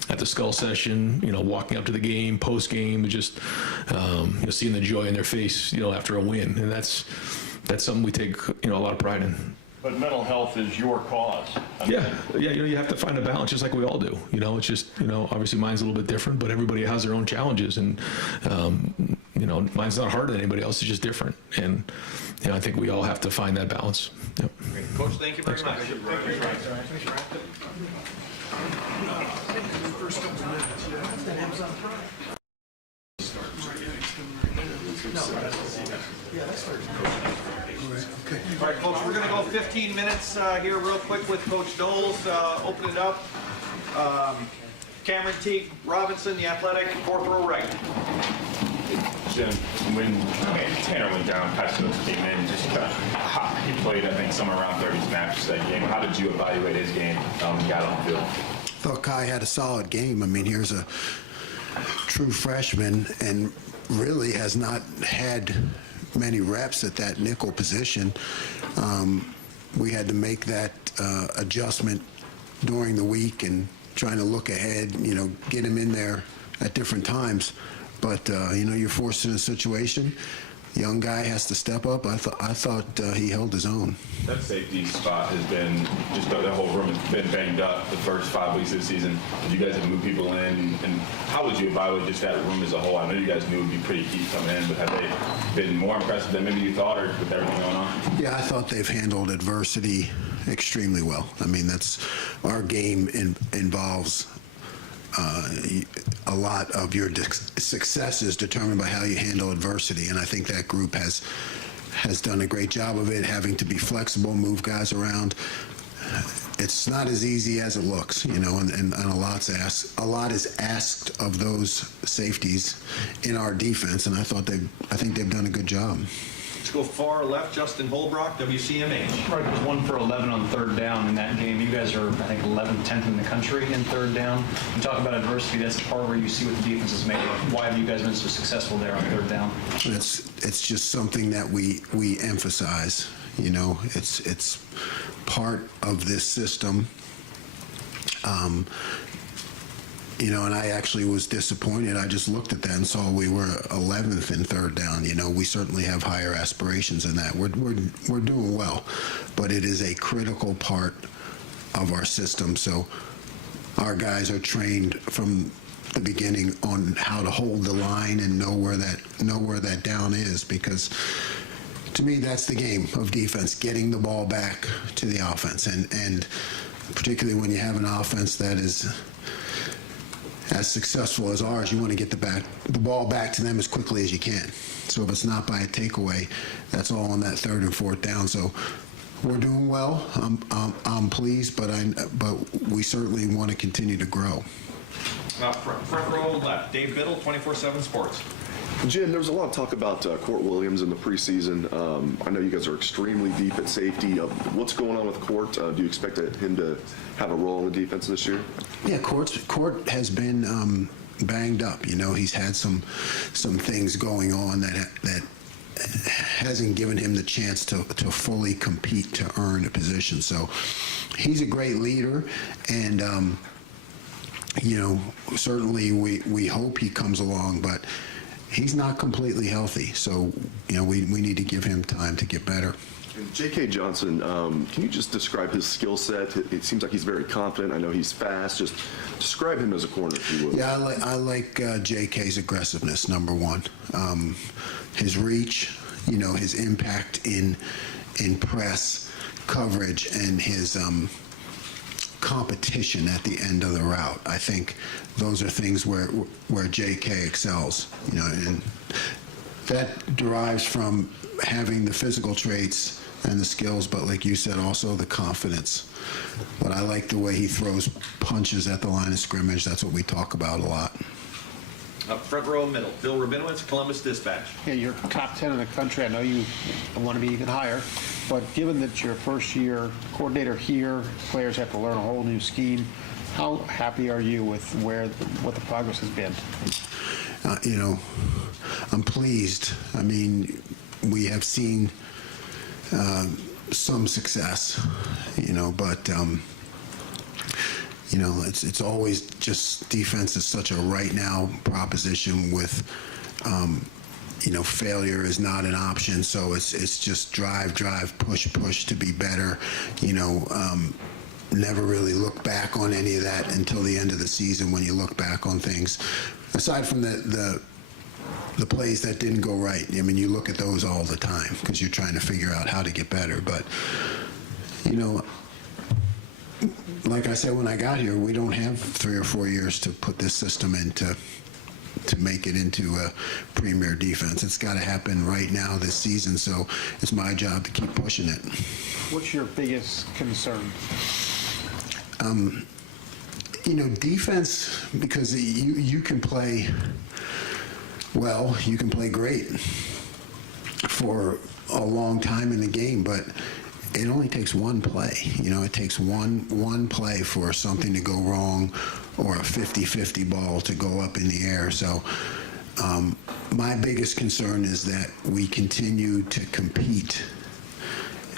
at the Skull Session, walking up to the game, post game, just seeing the joy in their face, after a win, and that's something we take a lot of pride in. But mental health is your cause. Yeah. You have to find a balance, just like we all do. It's just obviously mine's a little bit different, but everybody has their own challenges, and mine's not harder than anybody else. It's just different, and I think we all have to find that balance. Yep. Coach, thank you very much. All right, folks, we're going to go 15 minutes here real quick with Coach Knowles. Open it up. Cameron Teague Robinson, the Athletic, 4th row right. Jim, when Tanner went down, Pat Stokes came in, he played, I think, somewhere around 30 snaps that game. How did you evaluate his game when he got on the field? Thought Kai had a solid game. I mean, here's a true freshman and really has not had many reps at that nickel position. We had to make that adjustment during the week and trying to look ahead, get him in there at different times. But, you're forced in a situation. Young guy has to step up. I thought he held his own. That safety spot has been, just the whole room has been banged up the first 5 weeks of the season. Did you guys have moved people in? And how would you evaluate just that room as a whole? I know you guys knew it would be pretty key coming in, but have they been more impressive than maybe you thought, or with everything going on? Yeah, I thought they've handled adversity extremely well. I mean, that's our game involves a lot of your success is determined by how you handle adversity, and I think that group has done a great job of it, having to be flexible, move guys around. It's not as easy as it looks, and a lot is asked of those safeties in our defense, and I think they've done a good job. Let's go far left, Justin Holbrook, WCMH. Right, it was 1 for 11 on 3rd down in that game. You guys are, I think, 11th, 10th in the country in 3rd down. You talk about adversity, that's the part where you see what the defense is made of. Why have you guys been so successful there on 3rd down? It's just something that we emphasize. You know, it's part of this system. You know, and I actually was disappointed. I just looked at that and saw we were 11th in third down. You know, we certainly have higher aspirations than that. We're doing well, but it is a critical part of our system. So our guys are trained from the beginning on how to hold the line and know where that down is, because to me that's the game of defense, getting the ball back to the offense, and particularly when you have an offense that is as successful as ours, you want to get the ball back to them as quickly as you can. So if it's not by a takeaway, that's all on that third and fourth down. So we're doing well. I'm pleased, but we certainly want to continue to grow. Front row left, Dave Biddle, 24/7 Sports. Jim, there was a lot of talk about Court Williams in the preseason. I know you guys are extremely deep at safety. What's going on with Court? Do you expect him to have a role in the defense this year? Yeah, Court has been banged up. You know, he's had some things going on that hasn't given him the chance to fully compete to earn a position. So he's a great leader, and you know, certainly we hope he comes along, but he's not completely healthy. So, you know, we need to give him time to get better. And J.K. Johnson, can you just describe his skill set? It seems like he's very confident. I know he's fast. Just describe him as a corner, if you would. Yeah, I like J.K.'s aggressiveness, number one. His reach, you know, his impact in press coverage, and his competition at the end of the route. I think those are things where J.K. excels, you know, and that derives from having the physical traits and the skills, but like you said, also the confidence. But I like the way he throws punches at the line of scrimmage. That's what we talk about a lot. Up front row middle, Bill Rabinowitz, Columbus Dispatch. Yeah, you're top 10 in the country. I know you want to be even higher, but given that you're first year coordinator here, players have to learn a whole new scheme. How happy are you with what the progress has been? You know, I'm pleased. I mean, we have seen some success, you know, but you know, it's always just defense is such a right now proposition with, you know, failure is not an option. So it's just drive, push to be better. You know, never really look back on any of that until the end of the season when you look back on things. Aside from the plays that didn't go right, I mean, you look at those all the time because you're trying to figure out how to get better. But, you know, like I said, when I got here, we don't have 3 or 4 years to put this system into to make it into a premier defense. It's got to happen right now this season, so it's my job to keep pushing it. What's your biggest concern? You know, defense, because you can play well, you can play great for a long time in the game, but it only takes one play. You know, it takes one play for something to go wrong or a 50-50 ball to go up in the air. So my biggest concern is that we continue to compete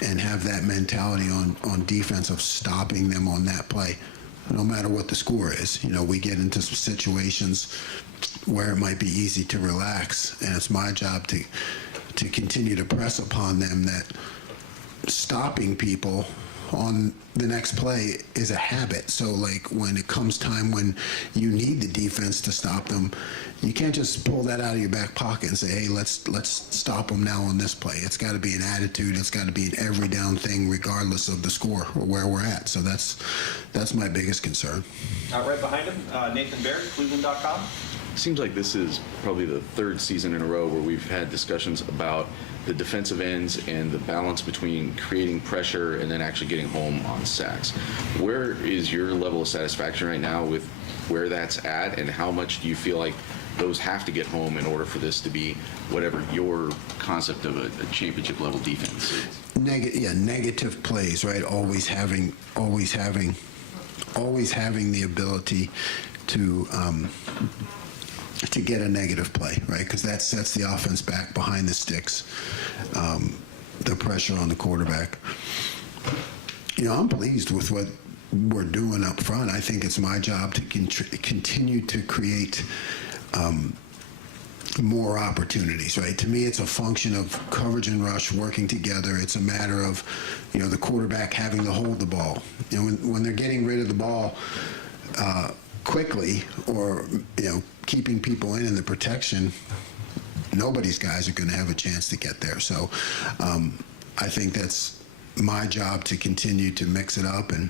and have that mentality on defense of stopping them on that play, no matter what the score is. You know, we get into some situations where it might be easy to relax, and it's my job to continue to press upon them that stopping people on the next play is a habit. So like when it comes time when you need the defense to stop them, you can't just pull that out of your back pocket and say, hey, let's stop them now on this play. It's got to be an attitude. It's got to be an every down thing regardless of the score or where we're at. So that's my biggest concern. Right behind him, Nathan Baird, Cleveland.com. Seems like this is probably the third season in a row where we've had discussions about the defensive ends and the balance between creating pressure and then actually getting home on sacks. Where is your level of satisfaction right now with where that's at, and how much do you feel like those have to get home in order for this to be whatever your concept of a championship level defense is? Negative plays, right? Always having the ability to get a negative play, right? Because that sets the offense back behind the sticks. the pressure on the quarterback. I'm pleased with what we're doing up front. I think it's my job to continue to create more opportunities, right? To me, it's a function of coverage and rush working together. It's a matter of, the quarterback having to hold the ball. When they're getting rid of the ball quickly, or, keeping people in the protection, nobody's guys are going to have a chance to get there. So I think that's my job to continue to mix it up and,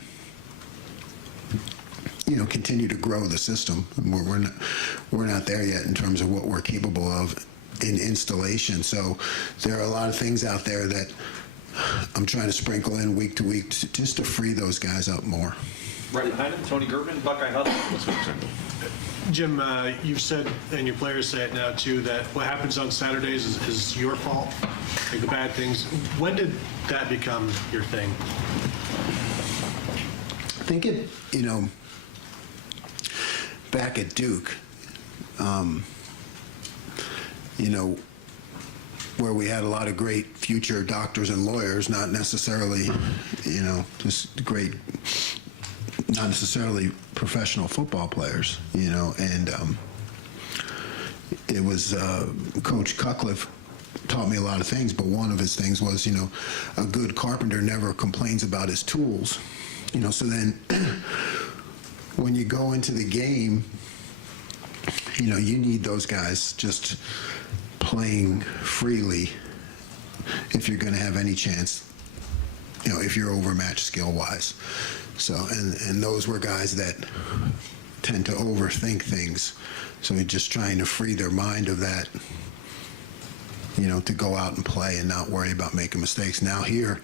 continue to grow the system. We're not there yet in terms of what we're capable of in installation. So there are a lot of things out there that I'm trying to sprinkle in week to week just to free those guys up more. Right behind him, Tony Gervin, Buckeye Huddle. Jim, you've said, and your players say it now too, that what happens on Saturdays is your fault, like the bad things. When did that become your thing? I think it, back at Duke, where we had a lot of great future doctors and lawyers, not necessarily, just great, not necessarily professional football players, and it was Coach Cutcliffe taught me a lot of things, but one of his things was, a good carpenter never complains about his tools, so then when you go into the game, you need those guys just playing freely if you're going to have any chance, if you're overmatched skill-wise. So, and those were guys that tend to overthink things. So you're just trying to free their mind of that, to go out and play and not worry about making mistakes. Now here,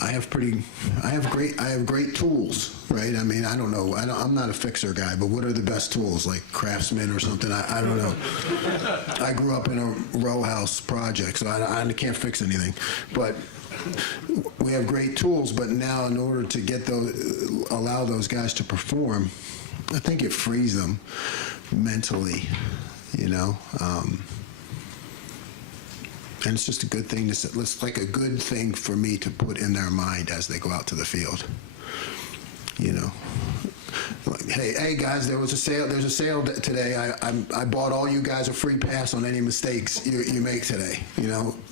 I have great tools, right? I mean, I don't know. I'm not a fixer guy, but what are the best tools, like Craftsman or something? I don't know. I grew up in a row house project, so I can't fix anything. But we have great tools, but now in order to allow those guys to perform, I think it frees them mentally, and it's just a good thing it's like a good thing for me to put in their mind as they go out to the field. Like, hey guys, there's a sale today. I bought all you guys a free pass on any mistakes you make today.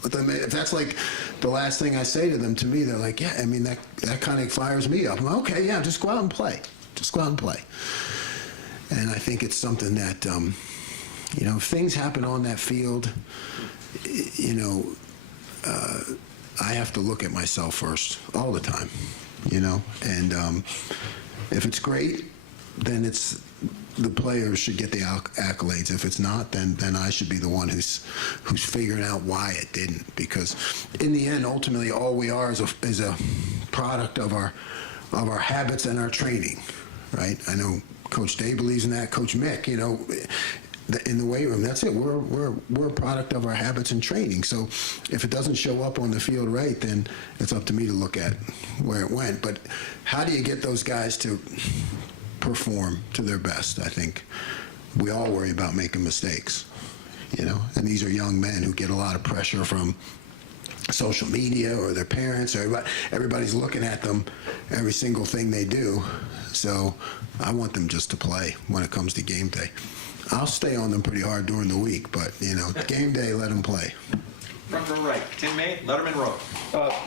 But if that's like the last thing I say to them, to me they're like, yeah, I mean that kind of fires me up. I'm like, okay, yeah, just go out and play. And I think it's something that if things happen on that field, I have to look at myself first all the time, and if it's great, then the players should get the accolades. If it's not, then I should be the one who's figuring out why it didn't. Because in the end, ultimately, all we are is a product of our habits and our training, right? I know Coach Day believes in that. Coach Mick, in the weight room, that's it. We're a product of our habits and training. So if it doesn't show up on the field right, then it's up to me to look at where it went. But how do you get those guys to perform to their best? I think we all worry about making mistakes, and these are young men who get a lot of pressure from social media or their parents or everybody's looking at them, every single thing they do. So I want them just to play when it comes to game day. I'll stay on them pretty hard during the week, but, game day, let them play. Front row right, Tim May, Letterman Road.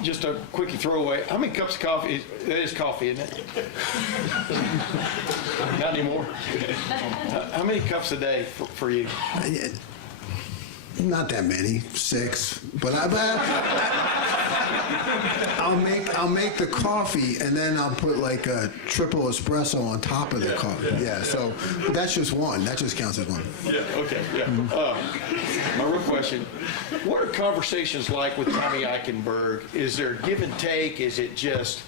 Just a quickie throwaway. How many cups of coffee? It is coffee, isn't it? Not anymore. How many cups a day for you? Not that many, 6. But I'll make the coffee and then I'll put like a triple espresso on top of the coffee. Yeah. So that's just one. That just counts as one. Yeah. Okay. Yeah. My real question: what are conversations like with Tommy Eichenberg? Is there give and take? Is it just,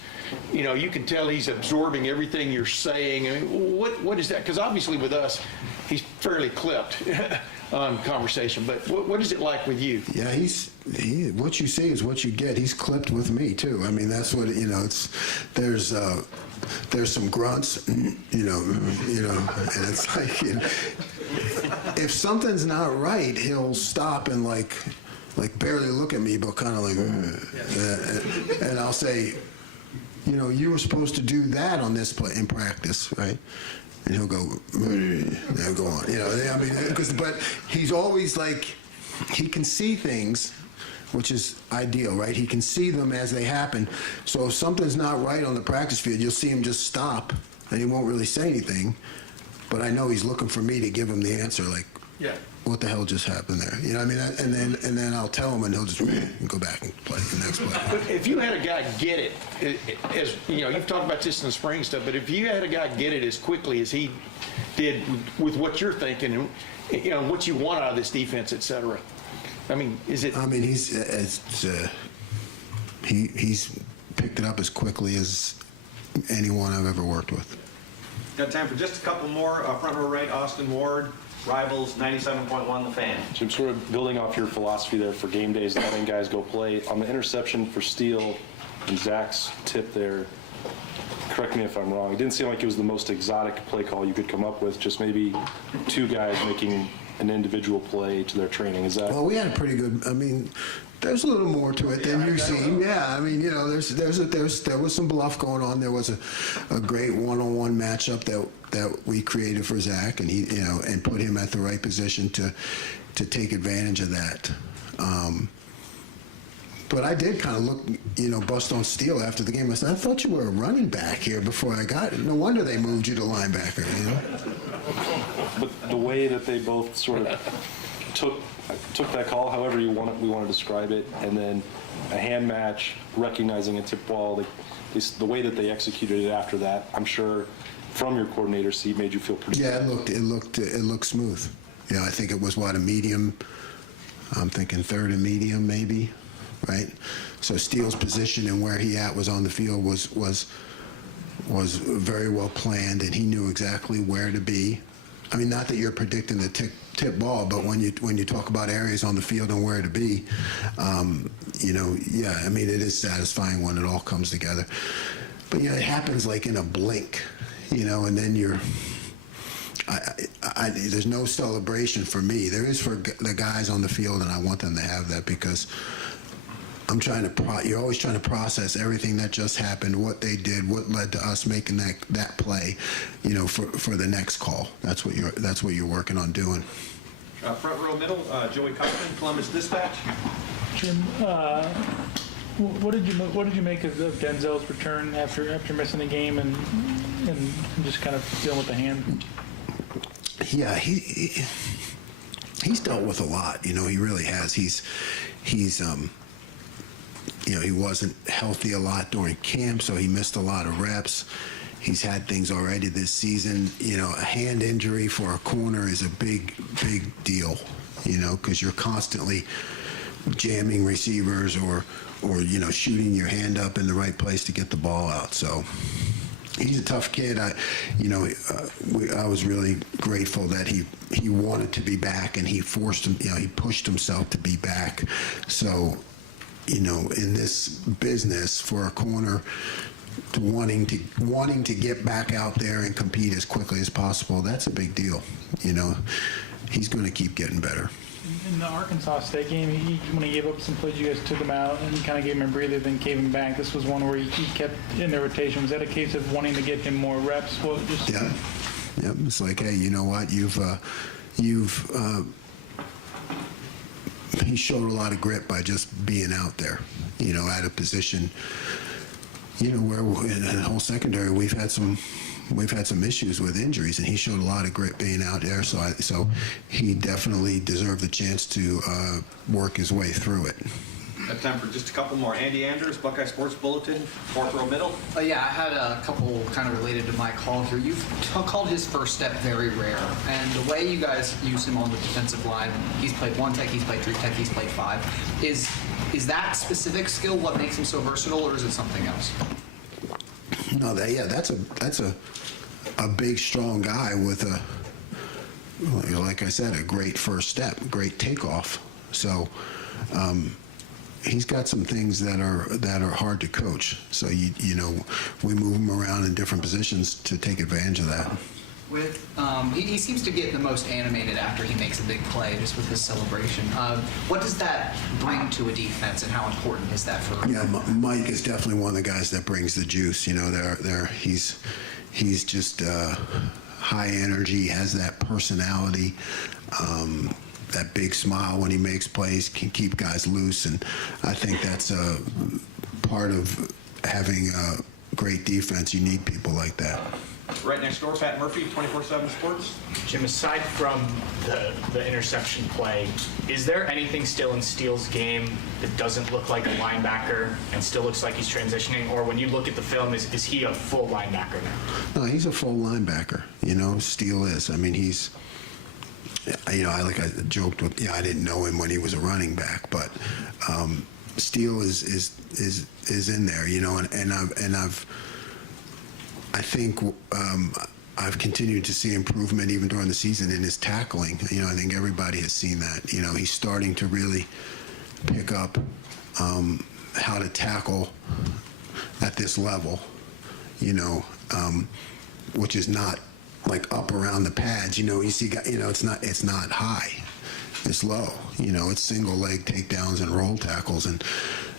you can tell he's absorbing everything you're saying? I mean, what is that? Because obviously with us, he's fairly clipped on conversation. But what is it like with you? Yeah, what you see is what you get. He's clipped with me too. I mean, that's what there's some grunts, and it's like, if something's not right, he'll stop and like like barely look at me, but kind of like, and I'll say, you know, you were supposed to do that on this play in practice, right? And he'll go, they'll go on. You know, I mean, but he's always like, he can see things, which is ideal, right? He can see them as they happen. So if something's not right on the practice field, you'll see him just stop, and he won't really say anything. But I know he's looking for me to give him the answer, like, what the hell just happened there? You know what I mean? And then I'll tell him, and he'll just go back and play the next play. But if you had a guy get it, as you know, you've talked about this in the spring stuff, but if you had a guy get it as quickly as he did with what you're thinking, and you know what you want out of this defense, et cetera. I mean, is it? I mean, he's picked it up as quickly as anyone I've ever worked with. Got time for just a couple more. Front row right, Austin Ward, Rivals 97.1 The Fan. Jim, sort of building off your philosophy there for game days, letting guys go play, on the interception for Steele and Zach's tip there, correct me if I'm wrong, it didn't seem like it was the most exotic play call you could come up with, just maybe two guys making an individual play to their training. Is that? Well, we had a pretty good, I mean, there's a little more to it than you've seen. Yeah, I mean, you know, there was some bluff going on. There was a great one-on-one matchup that we created for Zach, and he, you know, and put him at the right position to take advantage of that. But I did kind of look, you know, bust on Steele after the game. I said, I thought you were a running back here before I got it. No wonder they moved you to linebacker, you know? But the way that they both sort of took that call, however we want to describe it, and then a hand match, recognizing a tip ball, the way that they executed it after that, I'm sure from your coordinator seat made you feel pretty good. Yeah, it looked smooth. You know, I think it was a medium. I'm thinking third and medium maybe, right? So Steele's position and where he was on the field was very well planned, and he knew exactly where to be. I mean, not that you're predicting the tip ball, but when you talk about areas on the field and where to be, you know, yeah, I mean, it is satisfying when it all comes together. But, you know, it happens like in a blink, you know, and then there's no celebration for me. There is for the guys on the field, and I want them to have that because you're always trying to process everything that just happened, what they did, what led to us making that play, you know, for the next call. That's what you're working on doing. Front row middle, Joey Kaufman, Columbus Dispatch. Jim, what did you make of Denzel's return after missing the game and just kind of dealing with the hand? Yeah, he's dealt with a lot. You know, he really has. He's you know, he wasn't healthy a lot during camp, so he missed a lot of reps. He's had things already this season. You know, a hand injury for a corner is a big deal, you know, because you're constantly jamming receivers or you know, shooting your hand up in the right place to get the ball out. So he's a tough kid. I was really grateful that he wanted to be back, and he pushed himself to be back. So, you know, in this business, for a corner to wanting to get back out there and compete as quickly as possible, that's a big deal. You know, he's going to keep getting better. In the Arkansas State game, when he gave up some plays, you guys took him out and kind of gave him a breather, then gave him back. This was one where he kept in the rotation. Was that a case of wanting to get him more reps? Yeah. It's like, hey, you know what? He showed a lot of grit by just being out there, you know, at a position, you know, where in the whole secondary we've had some issues with injuries, and he showed a lot of grit being out there. So he definitely deserved the chance to work his way through it. Got time for just a couple more. Andy Anders, Buckeye Sports Bulletin, fourth row middle. Yeah, I had a couple kind of related to my call here. You've called his first step very rare, and the way you guys use him on the defensive line, he's played 1 tech, he's played 3 tech, he's played 5. Is that specific skill what makes him so versatile, or is it something else? No, that's a big, strong guy with like I said, a great first step, great takeoff. So. He's got some things that are hard to coach. So you know, we move him around in different positions to take advantage of that. With he seems to get the most animated after he makes a big play, just with his celebration. What does that bring to a defense, and how important is that for? Yeah, Mike is definitely one of the guys that brings the juice. You know, he's just high energy, has that personality, that big smile when he makes plays, can keep guys loose, and I think that's a part of having a great defense. You need people like that. Right next door, Pat Murphy, 24/7 Sports. Jim, aside from the interception play, is there anything still in Steele's game that doesn't look like a linebacker and still looks like he's transitioning? Or when you look at the film, is he a full linebacker now? No, he's a full linebacker. You know, Steele is. I mean, he's. You know, I joked with. I didn't know him when he was a running back, but Steele is in there. You know, I think I've continued to see improvement even during the season in his tackling. You know, I think everybody has seen that. You know, he's starting to really pick up how to tackle at this level, you know, which is not like up around the pads. You know, you see, you know, it's not high. It's low. You know, it's single leg takedowns and roll tackles, and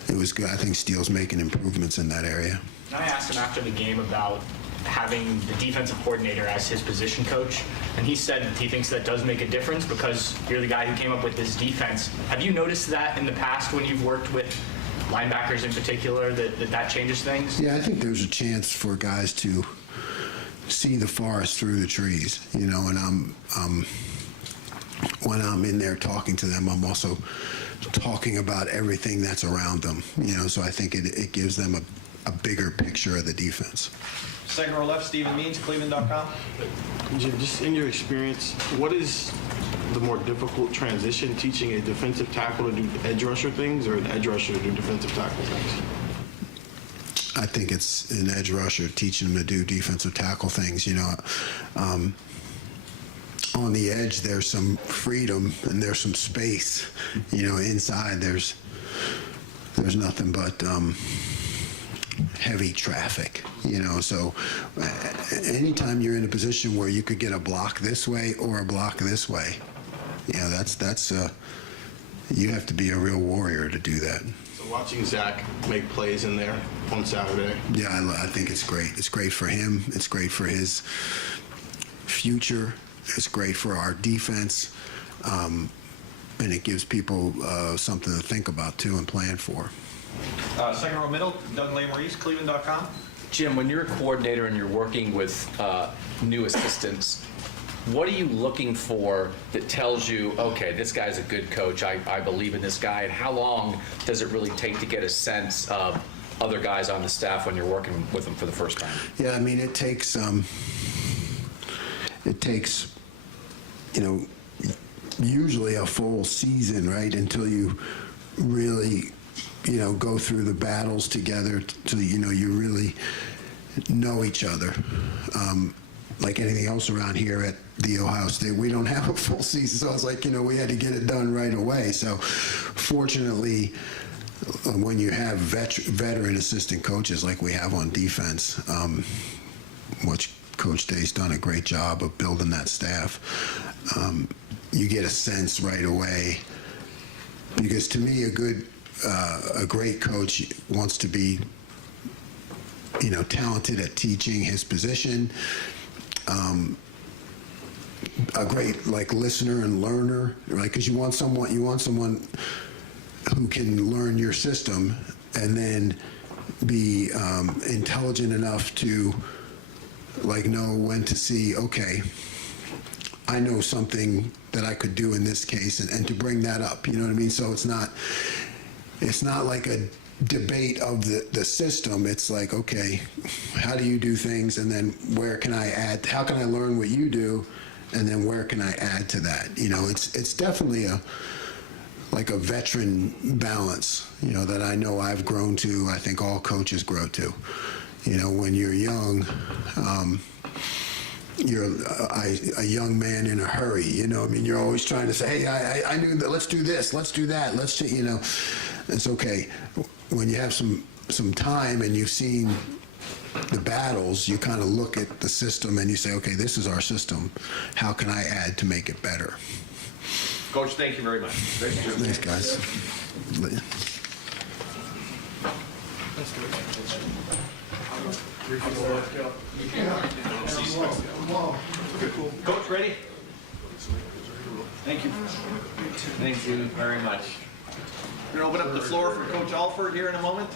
it was good. I think Steele's making improvements in that area. And I asked him after the game about having the defensive coordinator as his position coach, and he said he thinks that does make a difference because you're the guy who came up with this defense. Have you noticed that in the past when you've worked with linebackers in particular, that changes things? Yeah, I think there's a chance for guys to see the forest through the trees, you know, and when I'm in there talking to them, I'm also talking about everything that's around them, you know, so I think it gives them a bigger picture of the defense. Second row left, Stephen Means, Cleveland.com. Jim, just in your experience, what is the more difficult transition, teaching a defensive tackle to do edge rusher things or an edge rusher to do defensive tackle things? I think it's an edge rusher teaching them to do defensive tackle things. You know, on the edge there's some freedom and there's some space. You know, inside there's nothing but heavy traffic. You know, so anytime you're in a position where you could get a block this way or a block this way, you know, that's you have to be a real warrior to do that. Watching Zach make plays in there on Saturday. Yeah, I think it's great. It's great for him. It's great for his future. It's great for our defense. And it gives people something to think about, too, and plan for. Second row middle, Doug Lamorice, Cleveland.com. Jim, when you're a coordinator and you're working with new assistants, what are you looking for that tells you, okay, this guy's a good coach, I believe in this guy, and how long does it really take to get a sense of other guys on the staff when you're working with them for the first time? Yeah, I mean, it takes, you know, usually a full season, right, until you really, you know, go through the battles together till, you know, you really know each other. Like anything else around here at the Ohio State, we don't have a full season, so I was like, you know, we had to get it done right away. So fortunately, when you have veteran assistant coaches like we have on defense, which Coach Day's done a great job of building that staff, you get a sense right away. Because to me, a great coach wants to be, you know, talented at teaching his position, a great like listener and learner, right? Because you want someone who can learn your system and then be intelligent enough to like know when to see, okay, I know something that I could do in this case, and to bring that up, you know what I mean? So it's not like a debate of the system. It's like, okay, how do you do things, and then where can I add, how can I learn what you do, and then where can I add to that? You know, it's definitely a veteran balance, you know, that I know I've grown to. I think all coaches grow to. You know, when you're young, you're a young man in a hurry, you know. I mean, you're always trying to say, hey, I knew that, let's do this, let's do that, you know. It's okay. When you have some time and you've seen the battles, you kind of look at the system and you say, okay, this is our system. How can I add to make it better? Coach, thank you very much. Thanks, guys. Coach, ready? Thank you. Thank you very much. We're going to open up the floor for Coach Alford here in a moment.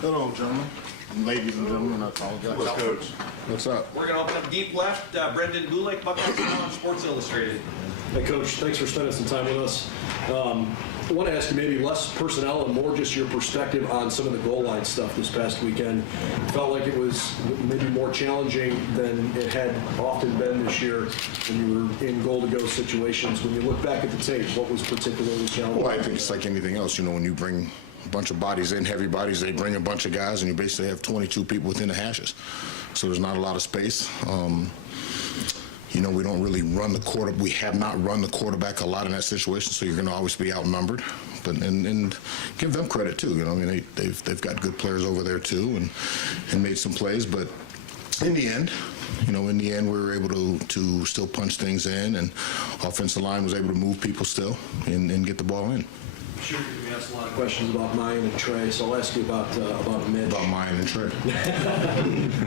Hello, gentlemen. Ladies and gentlemen, I apologize. What's up, Coach? What's up? We're going to open up deep left. Brendan Gulick, Buckeyes Now on Sports Illustrated. Hey, Coach, thanks for spending some time with us. I want to ask you maybe less personnel and more just your perspective on some of the goal line stuff this past weekend. Felt like it was maybe more challenging than it had often been this year when you were in goal-to-go situations. When you look back at the tape, what was particularly challenging? Well, I think it's like anything else. You know, when you bring a bunch of bodies in, heavy bodies, they bring a bunch of guys, and you basically have 22 people within the hashes. So there's not a lot of space. You know, we don't really run the quarter. We have not run the quarterback a lot in that situation, so you're going to always be outnumbered. But and give them credit too. You know, I mean, they've got good players over there too, and made some plays. But in the end, we were able to still punch things in, and offensive line was able to move people still and get the ball in. I'm sure you're going to be asked a lot of questions about Mayan and Trey, so I'll ask you about Mitch. About Mayan and Trey.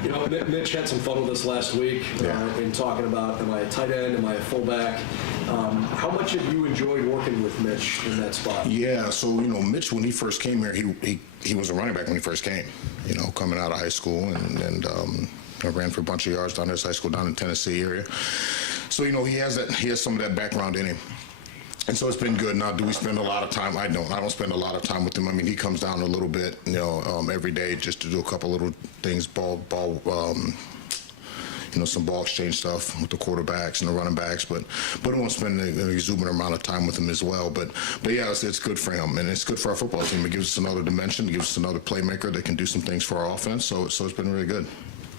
You know, Mitch had some fun with us last week in talking about, am I a tight end, am I a fullback? How much have you enjoyed working with Mitch in that spot? Yeah, so, Mitch, when he first came here, he was a running back when he first came, coming out of high school, and I ran for a bunch of yards down at high school down in the Tennessee area. So, he has some of that background in him. And so it's been good. Now, do we spend a lot of time? I don't spend a lot of time with him. I mean, he comes down a little bit, every day just to do a couple little things, some ball exchange stuff with the quarterbacks and the running backs, but I won't spend an exuberant amount of time with him as well. But yeah, it's good for him, and it's good for our football team. It gives us another dimension. It gives us another playmaker that can do some things for our offense. So it's been really good.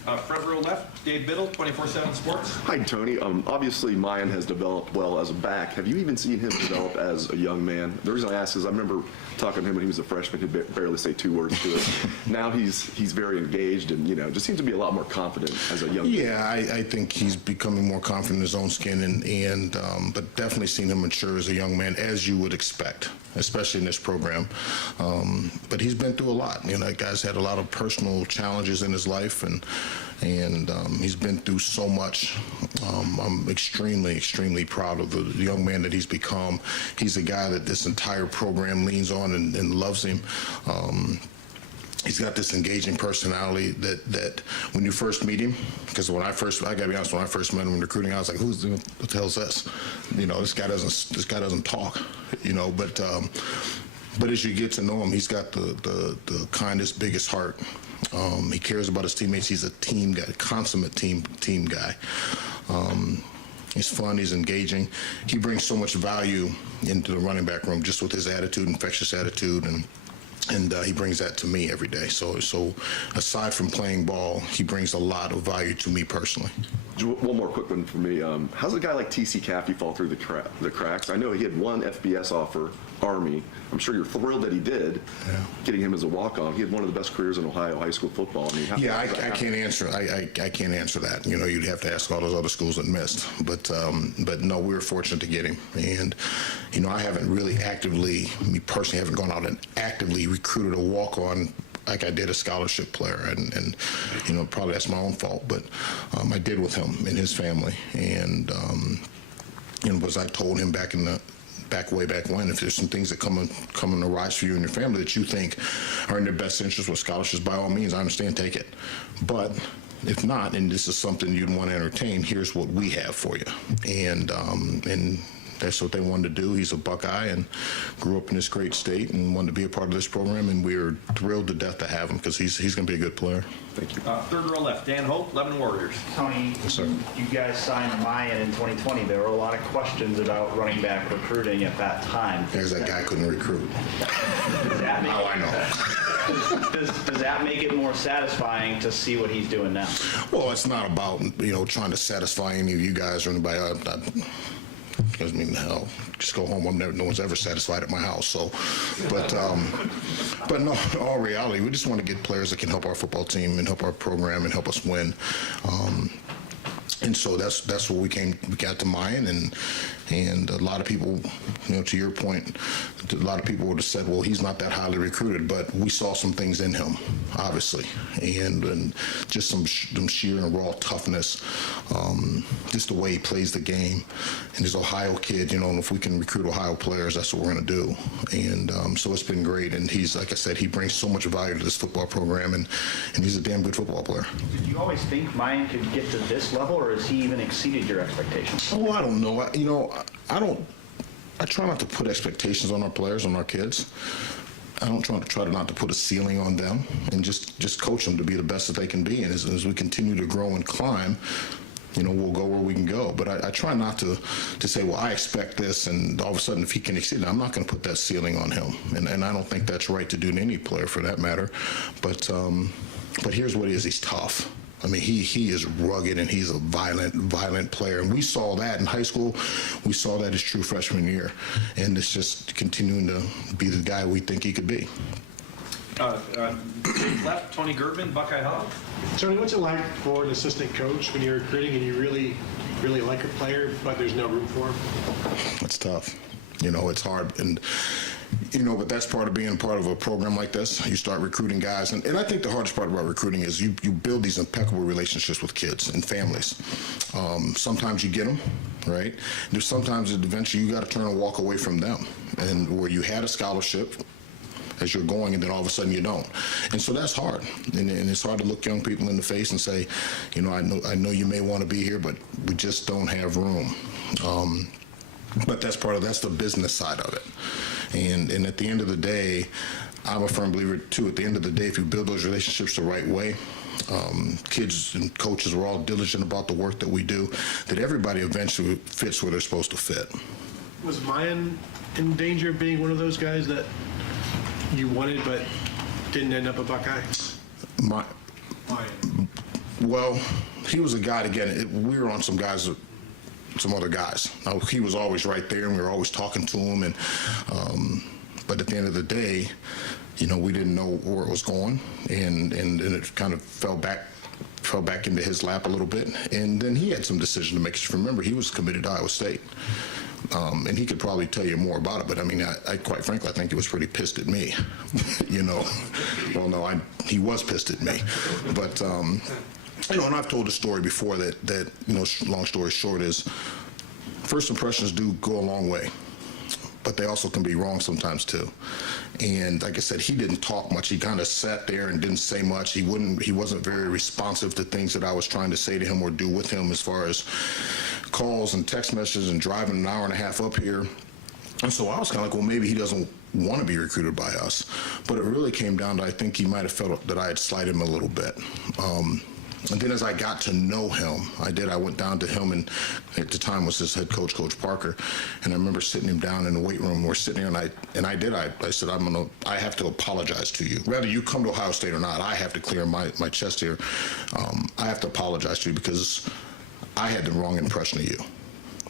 Front row left, Dave Biddle, 24/7 Sports. Hi, Tony. Obviously, Mayan has developed well as a back. Have you even seen him develop as a young man? The reason I ask is I remember talking to him when he was a freshman. He'd barely say 2 words to us. Now he's very engaged and, just seems to be a lot more confident as a young man. Yeah, I think he's becoming more confident in his own skin, but definitely seen him mature as a young man, as you would expect, especially in this program. But he's been through a lot. That guy's had a lot of personal challenges in his life, and he's been through so much. I'm extremely, extremely proud of the young man that he's become. He's a guy that this entire program leans on and loves him. He's got this engaging personality that when you first meet him, because I gotta be honest, when I first met him in recruiting, I was like, what the hell is this? This guy doesn't talk, but as you get to know him, he's got the kindest, biggest heart. He cares about his teammates. He's a team guy, consummate team guy. He's fun. He's engaging. He brings so much value into the running back room just with his attitude, infectious attitude, and he brings that to me every day. So aside from playing ball, he brings a lot of value to me personally. One more quick one for me. How's a guy like T.C. Caffey fall through the cracks? I know he had one FBS offer, Army. I'm sure you're thrilled that he did, getting him as a walk-on. He had one of the best careers in Ohio high school football. I can't answer. I can't answer that. You'd have to ask all those other schools that missed. But no, we were fortunate to get him. And I haven't really me personally, haven't gone out and actively recruited a walk-on like I did a scholarship player, and probably that's my own fault, but I did with him and his family, and was I told him way back when, if there's some things that come on the rise for you and your family that you think are in their best interest with scholarships, by all means, I understand, take it. But if not, and this is something you'd want to entertain, here's what we have for you, and that's what they wanted to do. He's a Buckeye and grew up in this great state and wanted to be a part of this program, and we're thrilled to death to have him because he's going to be a good player. Thank you. Third row left, Dan Hope, Lebanon Warriors. Tony, yes, sir. You guys signed Mayan in 2020. There were a lot of questions about running back recruiting at that time. There's that guy couldn't recruit. I know. Does that make it more satisfying to see what he's doing now? Well, it's not about trying to satisfy any of you guys or anybody. Because, I mean, hell, just go home. No one's ever satisfied at my house. So, but no, in all reality, we just want to get players that can help our football team and help our program and help us win. And so that's what we got to Mayan, and a lot of people, to your point, a lot of people would have said, well, he's not that highly recruited, but we saw some things in him, obviously, and just some sheer and raw toughness, just the way he plays the game, and he's an Ohio kid, and if we can recruit Ohio players, that's what we're going to do, and so it's been great, and he's, like I said, he brings so much value to this football program, and he's a damn good football player. Did you always think Mayan could get to this level, or has he even exceeded your expectations? Oh, I don't know. I try not to put expectations on our players, on our kids. I don't try not to put a ceiling on them, and just coach them to be the best that they can be. And as we continue to grow and climb, we'll go where we can go. But I try not to say, well, I expect this, and all of a sudden, if he can exceed it, I'm not going to put that ceiling on him. And I don't think that's right to do to any player, for that matter. But here's what he is: he's tough. I mean, he is rugged, and he's a violent player. And we saw that in high school. We saw that his true freshman year. And it's just continuing to be the guy we think he could be. Left, Tony Gertman, Buckeye Hub. Tony, what's it like for an assistant coach when you're recruiting and you really, really like a player, but there's no room for him? It's tough. It's hard. And but that's part of being part of a program like this. You start recruiting guys. And I think the hardest part about recruiting is you build these impeccable relationships with kids and families. Sometimes you get them, right? There's sometimes eventually you got to turn and walk away from them. And where you had a scholarship as you're going, and then all of a sudden you don't. And so that's hard. And it's hard to look young people in the face and say, I know you may want to be here, but we just don't have room. But that's the business side of it. And at the end of the day, I'm a firm believer, too, at the end of the day, if you build those relationships the right way, kids and coaches are all diligent about the work that we do, that everybody eventually fits where they're supposed to fit. Was Mayan in danger of being one of those guys that you wanted but didn't end up a Buckeye? Mayan. Well, he was a guy, again, we were on some other guys. Now, he was always right there, and we were always talking to him. And but at the end of the day, we didn't know where it was going, and it kind of fell back into his lap a little bit. And then he had some decision to make. Remember, he was committed to Iowa State, and he could probably tell you more about it. But I mean, I quite frankly, I think he was pretty pissed at me. Well, no, he was pissed at me, but. And I've told the story before that long story short is, first impressions do go a long way, but they also can be wrong sometimes too. And like I said, he didn't talk much. He kind of sat there and didn't say much. He wasn't very responsive to things that I was trying to say to him or do with him, as far as calls and text messages and driving an hour and a half up here. And so I was kind of like, well, maybe he doesn't want to be recruited by us. But it really came down to, I think he might have felt that I had slighted him a little bit. And then as I got to know him, I went down to him, and at the time was his head coach, Coach Parker. And I remember sitting him down in the weight room. We're sitting there, and I said, I have to apologize to you. Whether you come to Ohio State or not, I have to clear my chest here. I have to apologize to you because I had the wrong impression of you,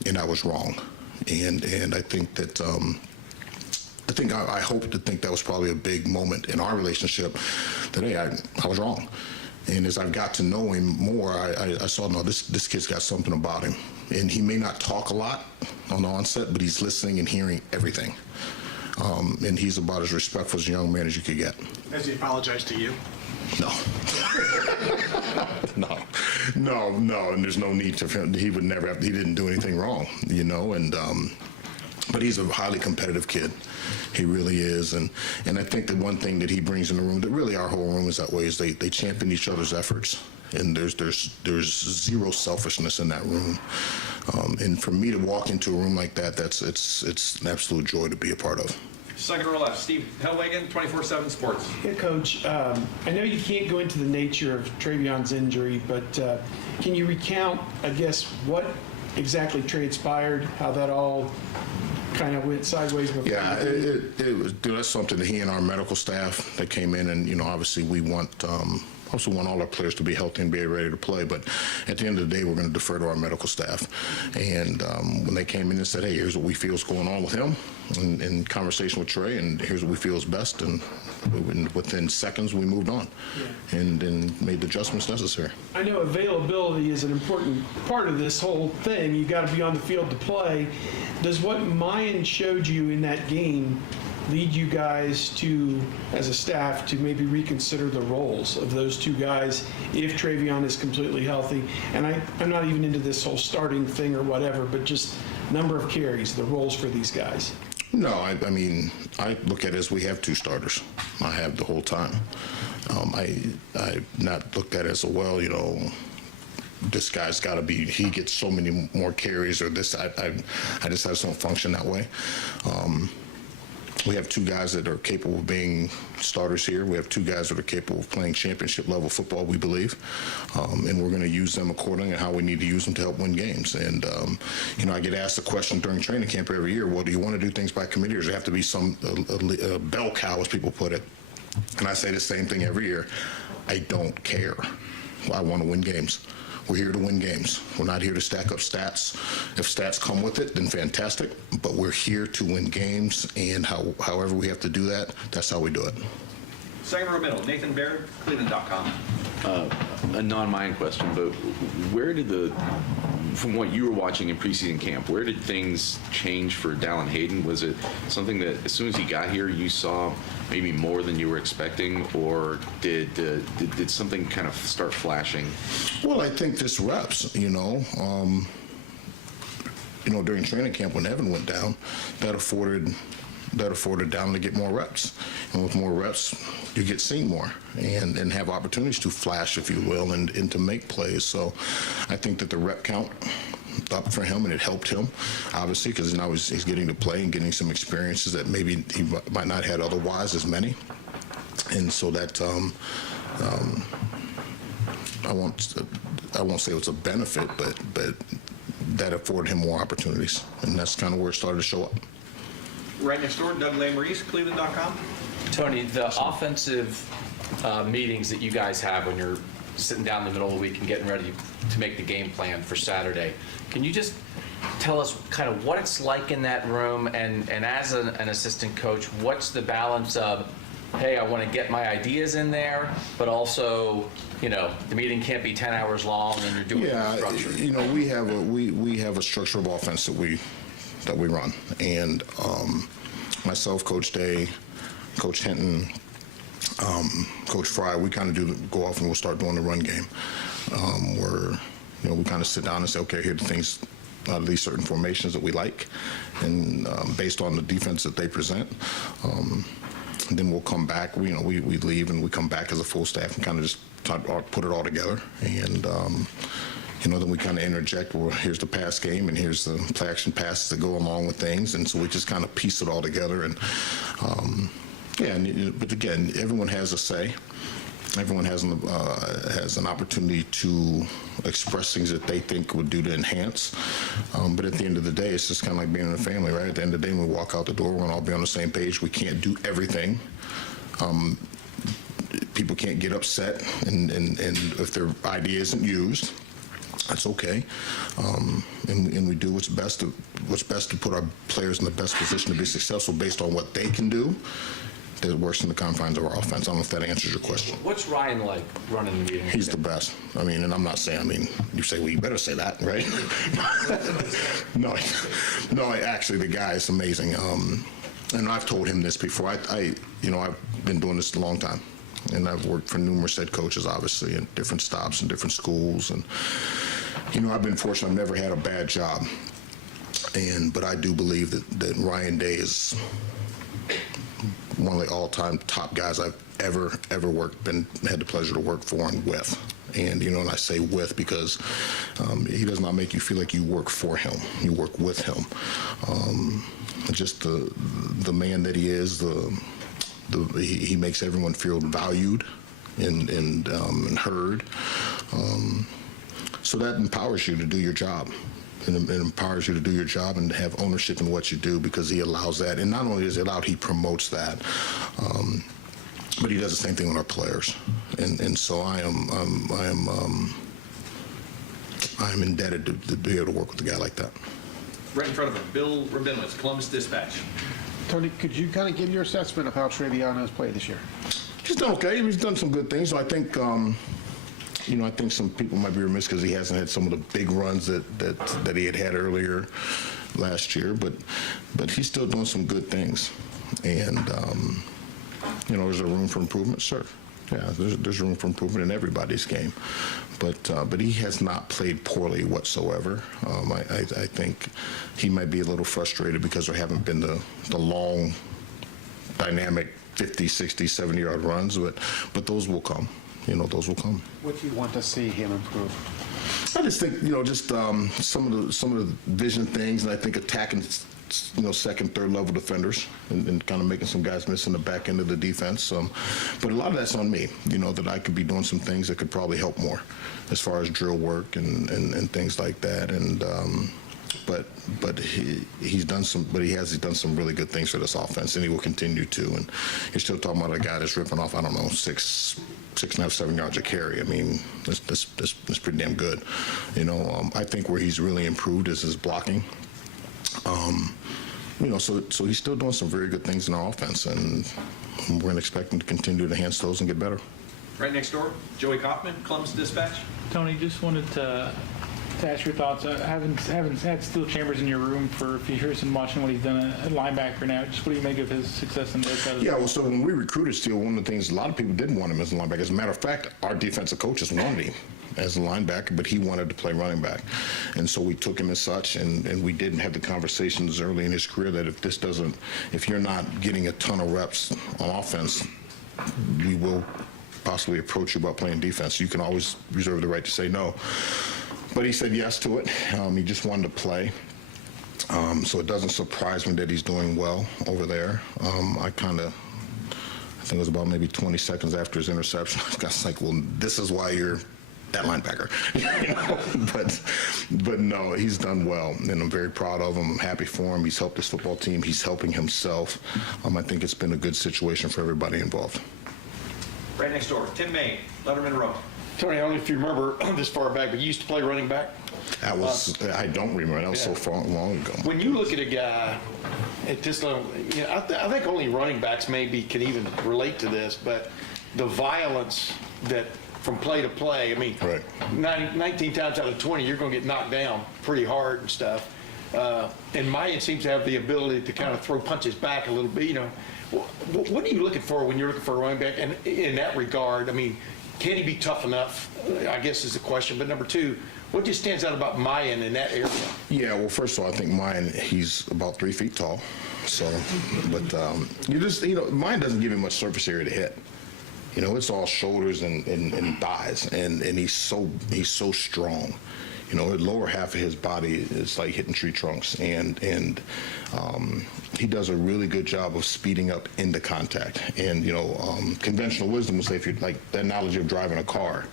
and I was wrong. And I think that I hope to think that was probably a big moment in our relationship that, hey, I was wrong. And as I've got to know him more, I saw, no, this kid's got something about him. And he may not talk a lot on the onset, but he's listening and hearing everything. And he's about as respectful as a young man as you could get. Has he apologized to you? No. No, and there's no need to. He would never have. He didn't do anything wrong, and but he's a highly competitive kid. He really is, and I think the one thing that he brings in the room, that really our whole room is that way, is they champion each other's efforts, and there's zero selfishness in that room. And for me to walk into a room like that, it's an absolute joy to be a part of. Second row left, Steve Hellwagen, 24/7 Sports. Yeah, Coach, I know you can't go into the nature of Travion's injury, but can you recount, I guess, what exactly transpired, how that all kind of went sideways before? Yeah, it was, that's something that he and our medical staff that came in, and obviously we want also want all our players to be healthy and be ready to play. But at the end of the day, we're going to defer to our medical staff. And when they came in and said, hey, here's what we feel is going on with him, in conversation with Trey, and here's what we feel is best, and within seconds we moved on and made the adjustments necessary. I know availability is an important part of this whole thing. You got to be on the field to play. Does what Mayan showed you in that game lead you guys to, as a staff, to maybe reconsider the roles of those two guys if Travion is completely healthy? And I'm not even into this whole starting thing or whatever, but just number of carries, the roles for these guys. No, I mean, I look at it as we have two starters. I have the whole time. I not looked at it as this guy's got to be, he gets so many more carries or this. I just don't function that way. We have two guys that are capable of being starters here. We have two guys that are capable of playing championship level football, we believe. And we're going to use them accordingly and how we need to use them to help win games. And, I get asked the question during training camp every year, well, do you want to do things by committee or does it have to be a bell cow, as people put it? And I say the same thing every year. I don't care. I want to win games. We're here to win games. We're not here to stack up stats. If stats come with it, then fantastic. But we're here to win games, and however we have to do that, that's how we do it. Second row middle, Nathan Baird, Cleveland.com. A non-Mayan question, but from what you were watching in preseason camp, where did things change for Dallin Hayden? Was it something that as soon as he got here, you saw maybe more than you were expecting, or did something kind of start flashing? Well, I think this reps, during training camp when Evan went down, that afforded Dallin to get more reps. And with more reps, you get seen more and have opportunities to flash, if you will, and to make plays. So I think that the rep count up for him, and it helped him, obviously, because now he's getting to play and getting some experiences that maybe he might not have had otherwise as many. And so that I won't say it was a benefit, but that afforded him more opportunities, and that's kind of where it started to show up. Right next door, Doug Lesmerises, Cleveland.com. Tony, the offensive meetings that you guys have when you're sitting down in the middle of the week and getting ready to make the game plan for Saturday, can you just tell us kind of what it's like in that room, and as an assistant coach, what's the balance of, hey, I want to get my ideas in there, but also, the meeting can't be 10 hours long and you're doing structure. We have a structure of offense that we run, and myself, Coach Day, Coach Hinton, Coach Fry, we kind of go off and we'll start doing the run game, where we kind of sit down and say, okay, here are the things out of these certain formations that we like, and based on the defense that they present. Then we'll come back. We leave and we come back as a full staff and kind of just put it all together, and then we kind of interject, well, here's the pass game and here's the play action passes that go along with things, and so we just kind of piece it all together. And but again, everyone has a say. Everyone has an opportunity to express things that they think would do to enhance. But at the end of the day, it's just kind of like being in a family, right? At the end of the day, when we walk out the door, we're going to all be on the same page. We can't do everything. People can't get upset, and if their idea isn't used, that's okay. And we do what's best to put our players in the best position to be successful based on what they can do that works in the confines of our offense. I don't know if that answers your question. What's Ryan like running the meeting? He's the best. And I'm not saying, you say, well, you better say that, right? No, actually, the guy is amazing. And I've told him this before. I've been doing this a long time. And I've worked for numerous head coaches, obviously, in different stops and different schools. And, I've been fortunate. I've never had a bad job. But I do believe that Ryan Day is one of the all-time top guys I've ever had the pleasure to work for and with. And, and I say with because he does not make you feel like you work for him. You work with him. Just the man that he is, he makes everyone feel valued and heard. So that empowers you to do your job. And it empowers you to do your job and to have ownership in what you do, because he allows that. And not only does he allow it, he promotes that. but he does the same thing with our players, and so I am indebted to be able to work with a guy like that. Right in front of him, Bill Rabinowitz, Columbus Dispatch. Tony, could you kind of give your assessment of how Travion has played this year? He's done okay. He's done some good things. So I think, I think some people might be remiss because he hasn't had some of the big runs that he had earlier last year. But he's still doing some good things, and there's a room for improvement, sure. Yeah, there's room for improvement in everybody's game, but he has not played poorly whatsoever. I think he might be a little frustrated because there haven't been the long, dynamic 50, 60, 70-yard runs, but those will come. Those will come. What do you want to see him improve? I just think some of the vision things, and I think attacking second, third level defenders and kind of making some guys miss in the back end of the defense. But a lot of that's on me, that I could be doing some things that could probably help more as far as drill work and things like that. And but he's done some really good things for this offense, and he will continue to. And you're still talking about a guy that's ripping off, 6.5, 7 yards a carry. I mean, that's pretty damn good. I think where he's really improved is his blocking. So he's still doing some very good things in our offense, and we're going to expect him to continue to enhance those and get better. Right next door, Joey Kaufman, Columbus Dispatch. Tony, just wanted to ask your thoughts. I haven't had Steel Chambers in your room for a few years and watching what he's done at linebacker now. Just what do you make of his success in those guys? Yeah, well, so when we recruited Steel, one of the things a lot of people didn't want him as a linebacker. As a matter of fact, our defensive coaches wanted him as a linebacker, but he wanted to play running back. And so we took him as such, and we didn't have the conversations early in his career that if you're not getting a ton of reps on offense, we will possibly approach you about playing defense. You can always reserve the right to say no. But he said yes to it. He just wanted to play. So it doesn't surprise me that he's doing well over there. I think it was about maybe 20 seconds after his interception, I was like, well, this is why you're that linebacker. But no, he's done well, and I'm very proud of him. I'm happy for him. He's helped his football team. He's helping himself. I think it's been a good situation for everybody involved. Right next door, Tim May, Letterman Row. Tony, I don't know if you remember this far back, but you used to play running back. I don't remember. That was so far long ago. When you look at a guy at this level, I think only running backs maybe can even relate to this, but the violence that from play to play, I mean, right. 19 times out of 20, you're going to get knocked down pretty hard and stuff. And Mayan seems to have the ability to kind of throw punches back a little bit. What are you looking for when you're looking for a running back? And in that regard, I mean, can he be tough enough? I guess is the question. But number two, what just stands out about Mayan in that area? Yeah, well, first of all, I think Mayan, he's about 3 feet tall. So, but Mayan doesn't give him much surface area to hit. It's all shoulders and thighs, and he's so strong. The lower half of his body is like hitting tree trunks, and he does a really good job of speeding up into contact. And conventional wisdom would say, if you're like the analogy of driving a car,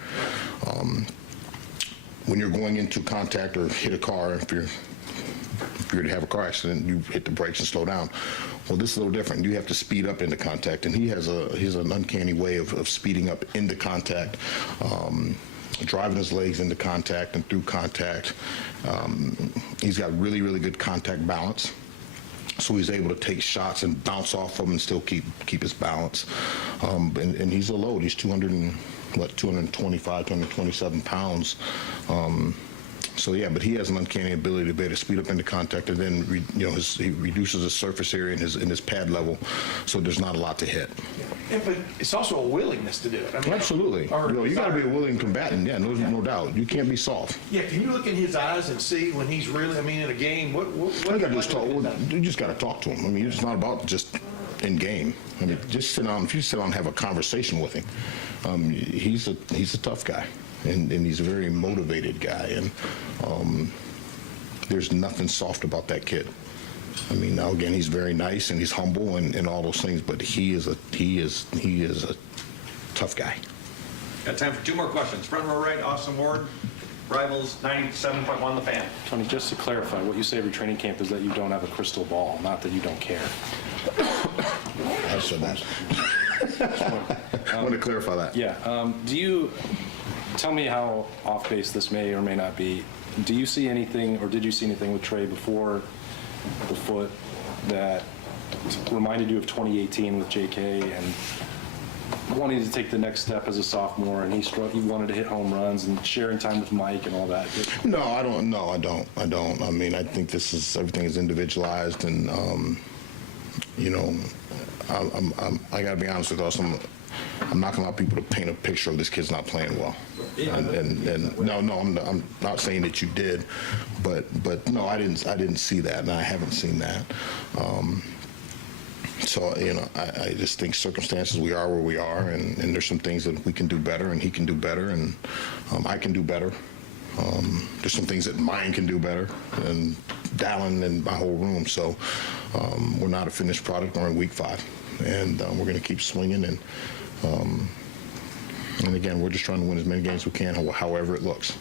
when you're going into contact or hit a car, if you're to have a car accident, you hit the brakes and slow down. Well, this is a little different. You have to speed up into contact, and he has an uncanny way of speeding up into contact, driving his legs into contact and through contact. He's got really, really good contact balance, so he's able to take shots and bounce off of them and still keep his balance. And he's a load. He's 225, 227 pounds. So yeah, but he has an uncanny ability to be able to speed up into contact, and then he reduces the surface area in his pad level, so there's not a lot to hit. Yeah, but it's also a willingness to do it. I mean, absolutely. You got to be a willing combatant. Yeah, no doubt. You can't be soft. Yeah, can you look in his eyes and see when he's really? I mean, in a game, what you got to just talk. You just got to talk to him. I mean, it's not about just in game. I mean, just sit down. If you sit down and have a conversation with him, he's a tough guy. And he's a very motivated guy, and there's nothing soft about that kid. I mean, now again, he's very nice and he's humble and all those things, but he is a tough guy. Got time for 2 more questions. Front row right, Austin Ward, Rivals 97.1 The Fan. Tony, just to clarify, what you say every training camp is that you don't have a crystal ball, not that you don't care. I said that. I want to clarify that. Yeah. Do you tell me how off base this may or may not be? Do you see anything, or did you see anything with Trey before the foot that reminded you of 2018 with JK and wanting to take the next step as a sophomore, and he wanted to hit home runs and sharing time with Mike and all that? No, I don't. No, I don't. I mean, I think everything is individualized, and I got to be honest with us. I'm not going to allow people to paint a picture of this kid's not playing well. And no, I'm not saying that you did, but no, I didn't see that, and I haven't seen that. So, I just think circumstances, we are where we are, and there's some things that we can do better, and he can do better, and I can do better. There's some things that mine can do better, and Dallin and my whole room. So we're not a finished product. We're in week 5, and we're going to keep swinging. And again, we're just trying to win as many games as we can, however it looks.